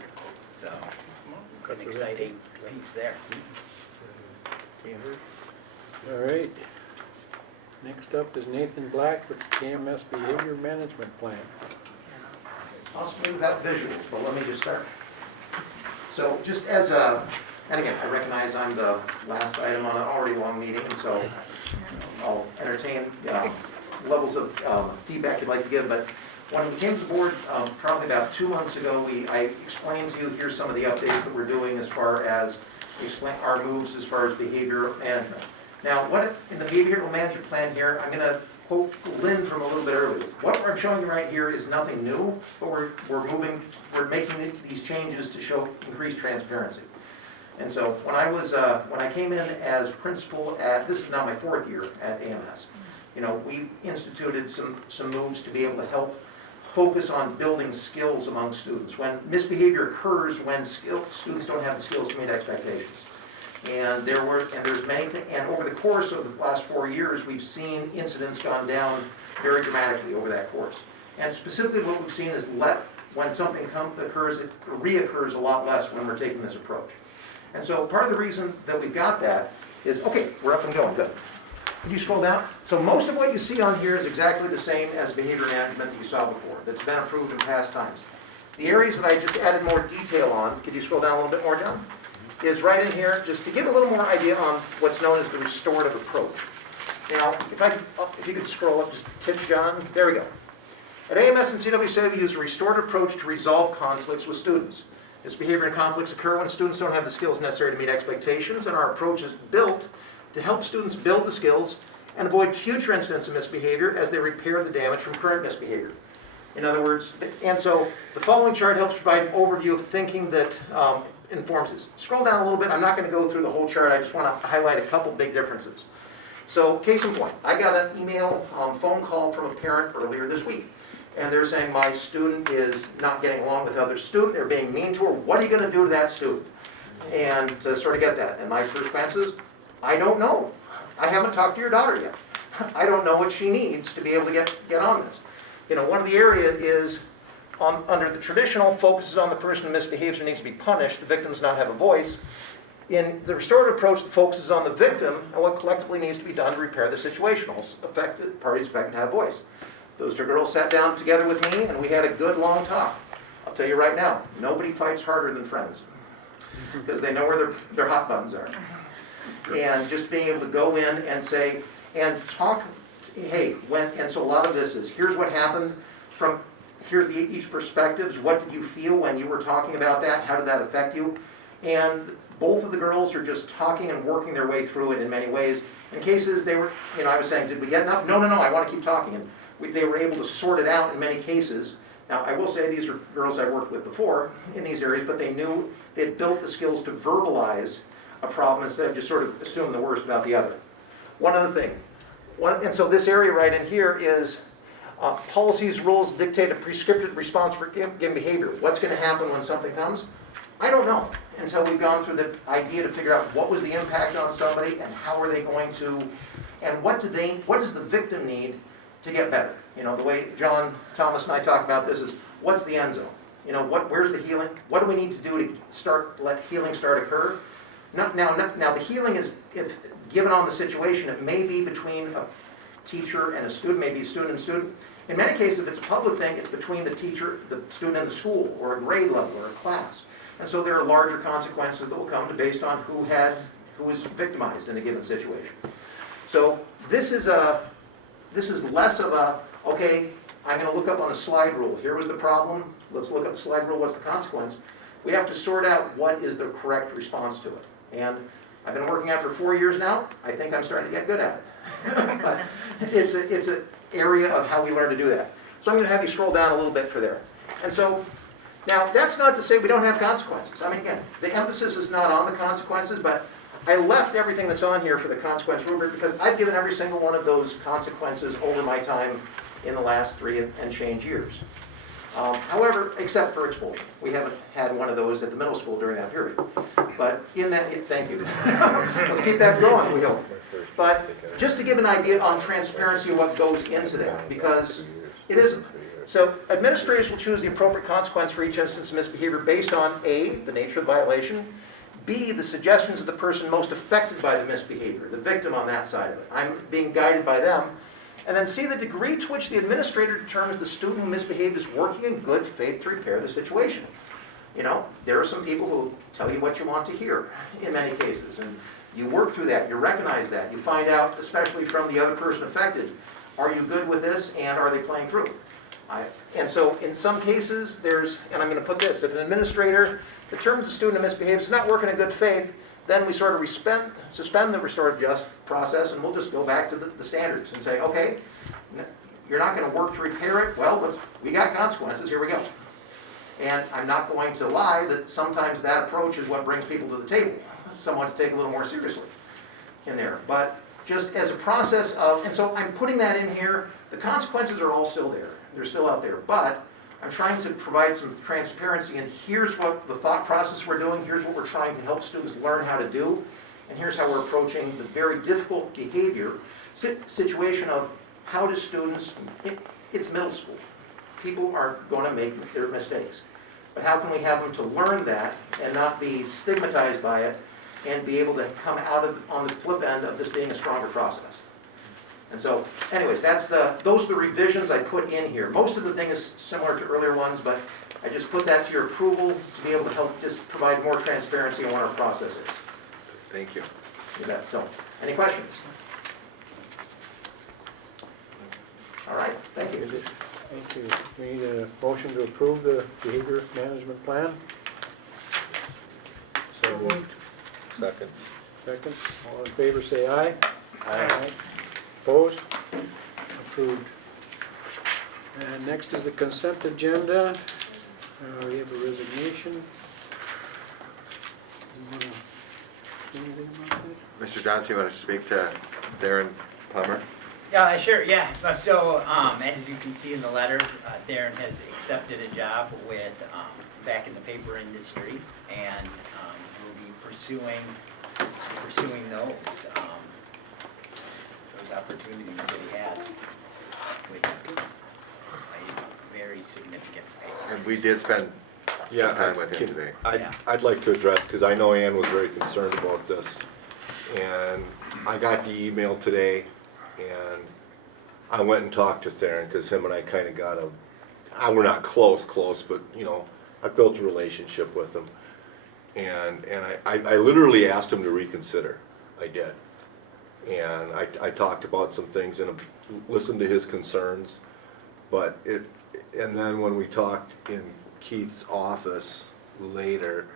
so an exciting piece there. All right. Next up is Nathan Black with the KMS Behavior Management Plan. Possibly without visuals, but let me just start. So just as a, and again, I recognize I'm the last item on an already long meeting, and so I'll entertain levels of feedback you'd like to give, but when we came to the board probably about 2 months ago, I explained to you, here's some of the updates that we're doing as far as our moves as far as behavior management. Now, in the behavioral management plan here, I'm going to quote Lynn from a little bit earlier. What I'm showing you right here is nothing new, but we're making these changes to show increased transparency. And so when I came in as principal this is now my 4th year at AMS, we instituted some moves to be able to help focus on building skills among students. When misbehavior occurs, when students don't have the skills to meet expectations. And over the course of the last 4 years, we've seen incidents gone down very dramatically over that course. And specifically what we've seen is when something occurs, it reoccurs a lot less when we're taking this approach. And so part of the reason that we've got that is, okay, we're up and going, good. Can you scroll down? So most of what you see on here is exactly the same as behavior management that you saw before, that's been approved in past times. The areas that I just added more detail on, could you scroll down a little bit more, John? Is right in here, just to give a little more idea on what's known as the restorative approach. Now, if you could scroll up just a tip, John, there we go. At AMS and CWSA, we use a restorative approach to resolve conflicts with students. Misbehavior and conflicts occur when students don't have the skills necessary to meet expectations, and our approach is built to help students build the skills and avoid future incidents of misbehavior as they repair the damage from current misbehavior. In other words, and so the following chart helps provide an overview of thinking that informs this. Scroll down a little bit. I'm not going to go through the whole chart. I just want to highlight a couple big differences. So case in point, I got an email, phone call from a parent earlier this week. And they're saying, my student is not getting along with other students. They're being mean to her. What are you going to do to that student? And to sort of get that. And my first glance is, I don't know. I haven't talked to your daughter yet. I don't know what she needs to be able to get on this. You know, one of the areas is, under the traditional, focuses on the person who misbehaves and needs to be punished. The victim does not have a voice. In the restorative approach, the focus is on the victim and what collectively needs to be done to repair the situation. All parties affected have a voice. Those two girls sat down together with me and we had a good long talk. I'll tell you right now, nobody fights harder than friends because they know where their hot buttons are. And just being able to go in and say, and talk, hey, and so a lot of this is, here's what happened from, here's each perspectives, what did you feel when you were talking about that, how did that affect you? And both of the girls are just talking and working their way through it in many ways. In cases they were, you know, I was saying, did we get enough? No, I want to keep talking. And they were able to sort it out in many cases. Now, I will say these are girls I worked with before in these areas, but they knew they'd built the skills to verbalize a problem instead of just sort of assume the worst about the other. One other thing, and so this area right in here is policies, rules dictate a prescriptive response for given behavior. What's going to happen when something comes? I don't know until we've gone through the idea to figure out what was the impact on somebody and how are they going to, and what does the victim need to get better? You know, the way John Thomas and I talk about this is, what's the end zone? You know, where's the healing? What do we need to do to let healing start occur? Now the healing is, if given on the situation, it may be between a teacher and a student, maybe a student and student. In many cases, if it's a public thing, it's between the teacher, the student, and the school, or a grade level, or a class. And so there are larger consequences that will come based on who was victimized in a given situation. So this is less of a, okay, I'm going to look up on a slide rule. Here was the problem. Let's look at the slide rule. What's the consequence? We have to sort out what is the correct response to it. And I've been working at it for 4 years now. I think I'm starting to get good at it. But it's an area of how we learn to do that. So I'm going to have you scroll down a little bit for there. And so, now that's not to say we don't have consequences. I mean, again, the emphasis is not on the consequences, but I left everything that's on here for the consequence rubric because I've given every single one of those consequences over my time in the last 3 and change years. However, except for expulsion. We haven't had one of those at the middle school during that period. But in that, thank you. Let's keep that going, we hope. But just to give an idea on transparency of what goes into that, because it isn't. So administrators will choose the appropriate consequence for each instance of misbehavior based on A, the nature of the violation, B, the suggestions of the person most affected by the misbehavior, the victim on that side of it. I'm being guided by them. And then C, the degree to which the administrator determines the student who misbehaved is working in good faith to repair the situation. You know, there are some people who tell you what you want to hear in many cases. And you work through that, you recognize that. You find out, especially from the other person affected, are you good with this and are they playing through? And so in some cases, and I'm going to put this, if an administrator determines the student misbehaves, is not working in good faith, then we sort of suspend the restorative justice process and we'll just go back to the standards and say, okay, you're not going to work to repair it, well, we got consequences, here we go. And I'm not going to lie that sometimes that approach is what brings people to the table, someone to take a little more seriously in there. But just as a process of, and so I'm putting that in here, the consequences are all still there. They're still out there, but I'm trying to provide some transparency, and here's what the thought process we're doing, here's what we're trying to help students learn how to do, and here's how we're approaching the very difficult behavior situation of how do students, it's middle school. People are going to make their mistakes. But how can we have them to learn that and not be stigmatized by it and be able to come out on the flip end of this being a stronger process? And so, anyways, those are the revisions I put in here. Most of the thing is similar to earlier ones, but I just put that to your approval to be able to help just provide more transparency on what our process is. Thank you. You bet. So, any questions? All right, thank you. Thank you. We need a motion to approve the behavior management plan. So moved. Second. Second. All in favor, say aye. Aye. Opposed? Approved. And next is the consent agenda. We have a resignation. Anything about that? Mr. Johnson, you want to speak to Darren Plummer? Yeah, sure, yeah. So, as you can see in the letter, Darren has accepted a job with, back in the paper industry, and will be pursuing those opportunities that he has with a very significant pay. And we did spend some time with him today. I'd like to address, because I know Ann was very concerned about this, and I got the email today, and I went and talked to Theron, because him and I kind of got we're not close, but, you know, I built a relationship with him. And I literally asked him to reconsider. I did. And I talked about some things and listened to his concerns. And then when we talked in Keith's office later,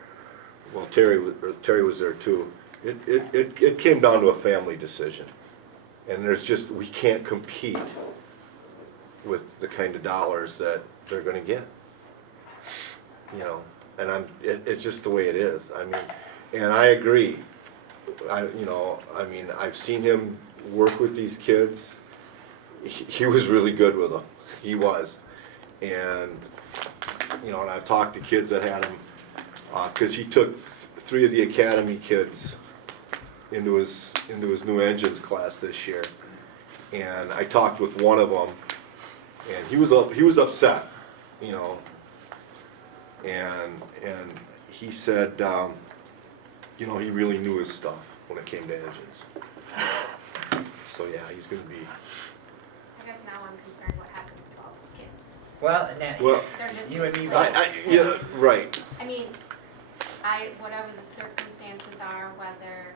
well, Terry was there too, it came down to a family decision. And we can't compete with the kind of dollars that they're gonna get. You know, and it's just the way it is. I mean, and I agree. I've seen him work with these kids. He was really good with them. He was. And, you know, and I've talked to kids that had him, because he took 3 of the academy kids into his new engines class this year. And I talked with one of them, and he was upset, you know. And he said, you know, he really knew his stuff when it came to engines. So yeah, he's gonna be. I guess now I'm concerned what happens to all those kids. Well, and that, Well, They're just you and me miserable. both. Yeah, right. I mean, whatever the circumstances are, whatever,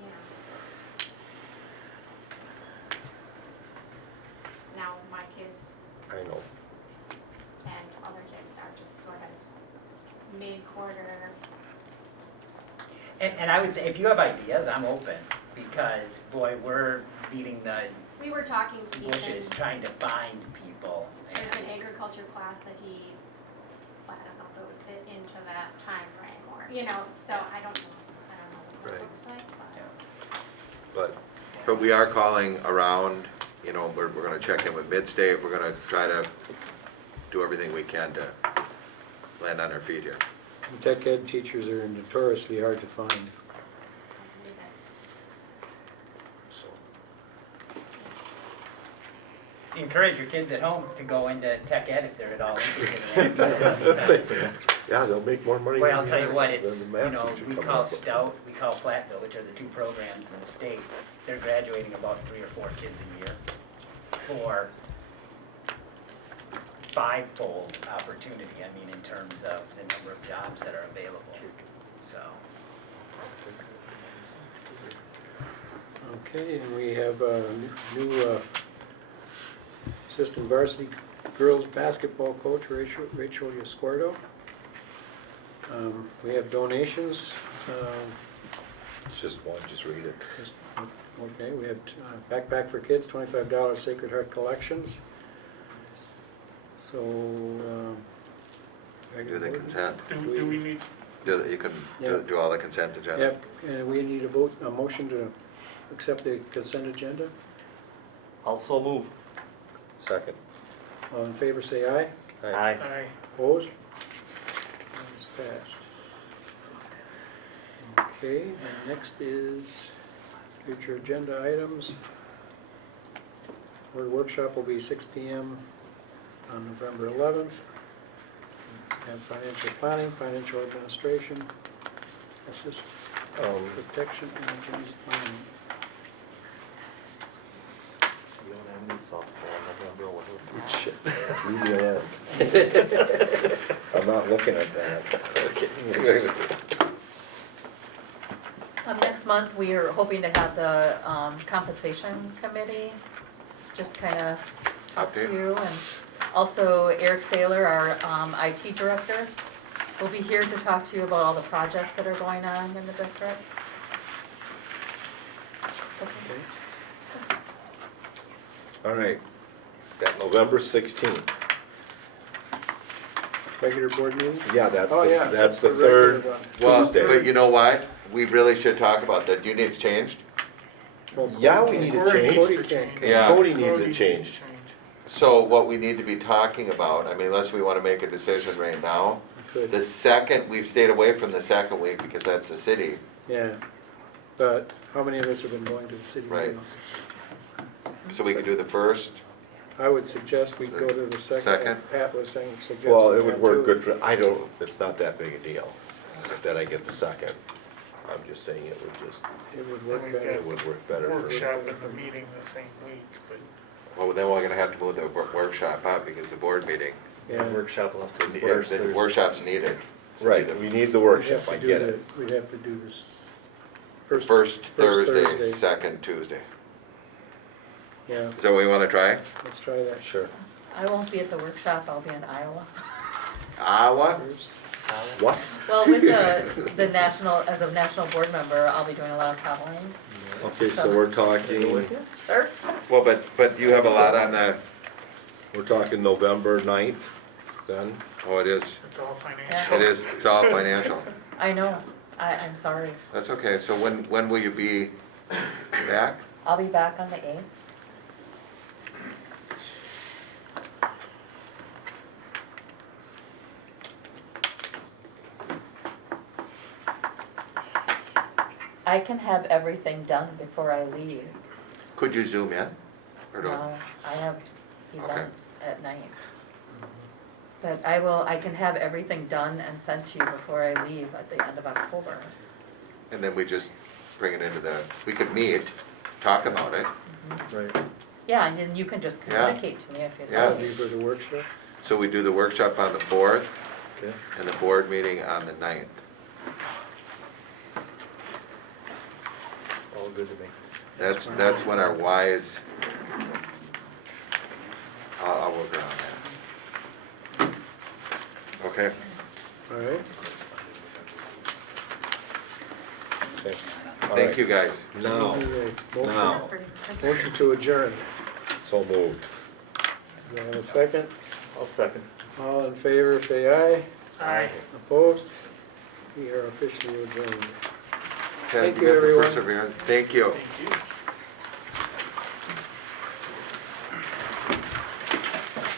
you know. Now my kids I know. and other kids are just sort of mid-quarter. and I would say, if you have ideas, I'm open, because, boy, we're beating the We were talking to Ethan. bushes trying to find people. There's an agriculture class that I don't know if it would fit into that time frame or, you know, so I don't know what Right. it looks like, But we are calling around, you know, we're gonna check in with Midstate, we're gonna try to do everything we can to land on our feet here. Tech ed teachers are notoriously hard to find. Encourage your kids at home to go into tech ed if they're at all interested in it. Yeah, they'll make more money. Well, I'll tell you what, than it's, the you math know, teacher we coming call up with. Stout, we call Platteville, which are the 2 programs in the state. They're graduating about 3 or 4 kids a year for 5-fold opportunity, I mean, in terms of the number of jobs that are available, so. Okay, and we have a new assistant varsity girls basketball coach, Rachel Yascordo. We have donations. It's just one, just read it. Okay, we have backpack for kids, $25 Sacred Heart Collections. So, Do the consent. Do we need, You can do all the consent agenda. Yep, and we need a motion to accept the consent agenda. Also move. Second. All in favor, say aye. Aye. Opposed? It's passed. Okay, and next is future agenda items. Word workshop will be 6 p.m. on November 11th. And financial planning, financial administration, assist protection and emergency planning. You don't have any softball in November, what? Shit. Leave me alone. I'm not looking at that. Next month, we are hoping to have the compensation committee just kind of talk to you. And also Eric Saylor, our IT director, will be here to talk to you about all the projects that are going on in the district. Okay. All right, that November 16th. Regular board meeting? Yeah, that's Oh, yeah, that's the regular third one. Well, Tuesday. but you know what? We really should talk about that. Do you need it changed? Well, Yeah, Cody we need can't- it changed. Cody can't come. Yeah. Cody needs it changed. So what we need to be talking about, I mean, unless we wanna make a decision right now, Good. the second, we've stayed away from the second week because that's the city. Yeah, but how many of us have been going to the city Right. meetings? So we could do the first, I would suggest we go to the second. Second? Pat was saying, suggest. Well, it would that work too. good for, it's not that big a deal that I get the second. I'm just saying it would just, It would work We've better. it would work better for. Workshop at the meeting the same week, but well, then we're gonna have to move the workshop up because the board meeting, Yeah. Workshop will have to be the first the Thursday. workshop's needed. Right, we need the We'd workshop, have to I do get the- it. We'd have to do this First Thursday, Thursday. second Tuesday. Yeah, Is that what you wanna try? let's try that. Sure. I won't be at the workshop, I'll be in Iowa. Iowa? First. What? Well, with the national, as a national board member, I'll be doing a lot of traveling. Okay, so we're talking, Sir? Well, but you have a lot on the, we're talking November 9th, then? oh, it is, it's all financial. it is, it's all financial. I know, I'm sorry. That's okay, so when will you be back? I'll be back on the 8th. I can have everything done before I leave. Could you zoom in? Or don't? No, I have events at night. But I can have everything done and sent to you before I leave at the end of October. And then we just bring it into the, we could meet, talk about it. Right. Yeah, and then you can just Yeah. communicate to me if you'd Yeah. like. Leave for the workshop? So we do the workshop on the 4th Okay. and the board meeting on the 9th. All good to me. That's when our wise, I'll work around that. Okay, All right. Okay. thank you guys. Now, now, Motion to adjourn. so moved. Do I have a second? I'll second. All in favor, say aye. Aye. Opposed? We are officially adjourned. Ted, Thank you you, got the everyone. perseverance. Thank you. Thank you.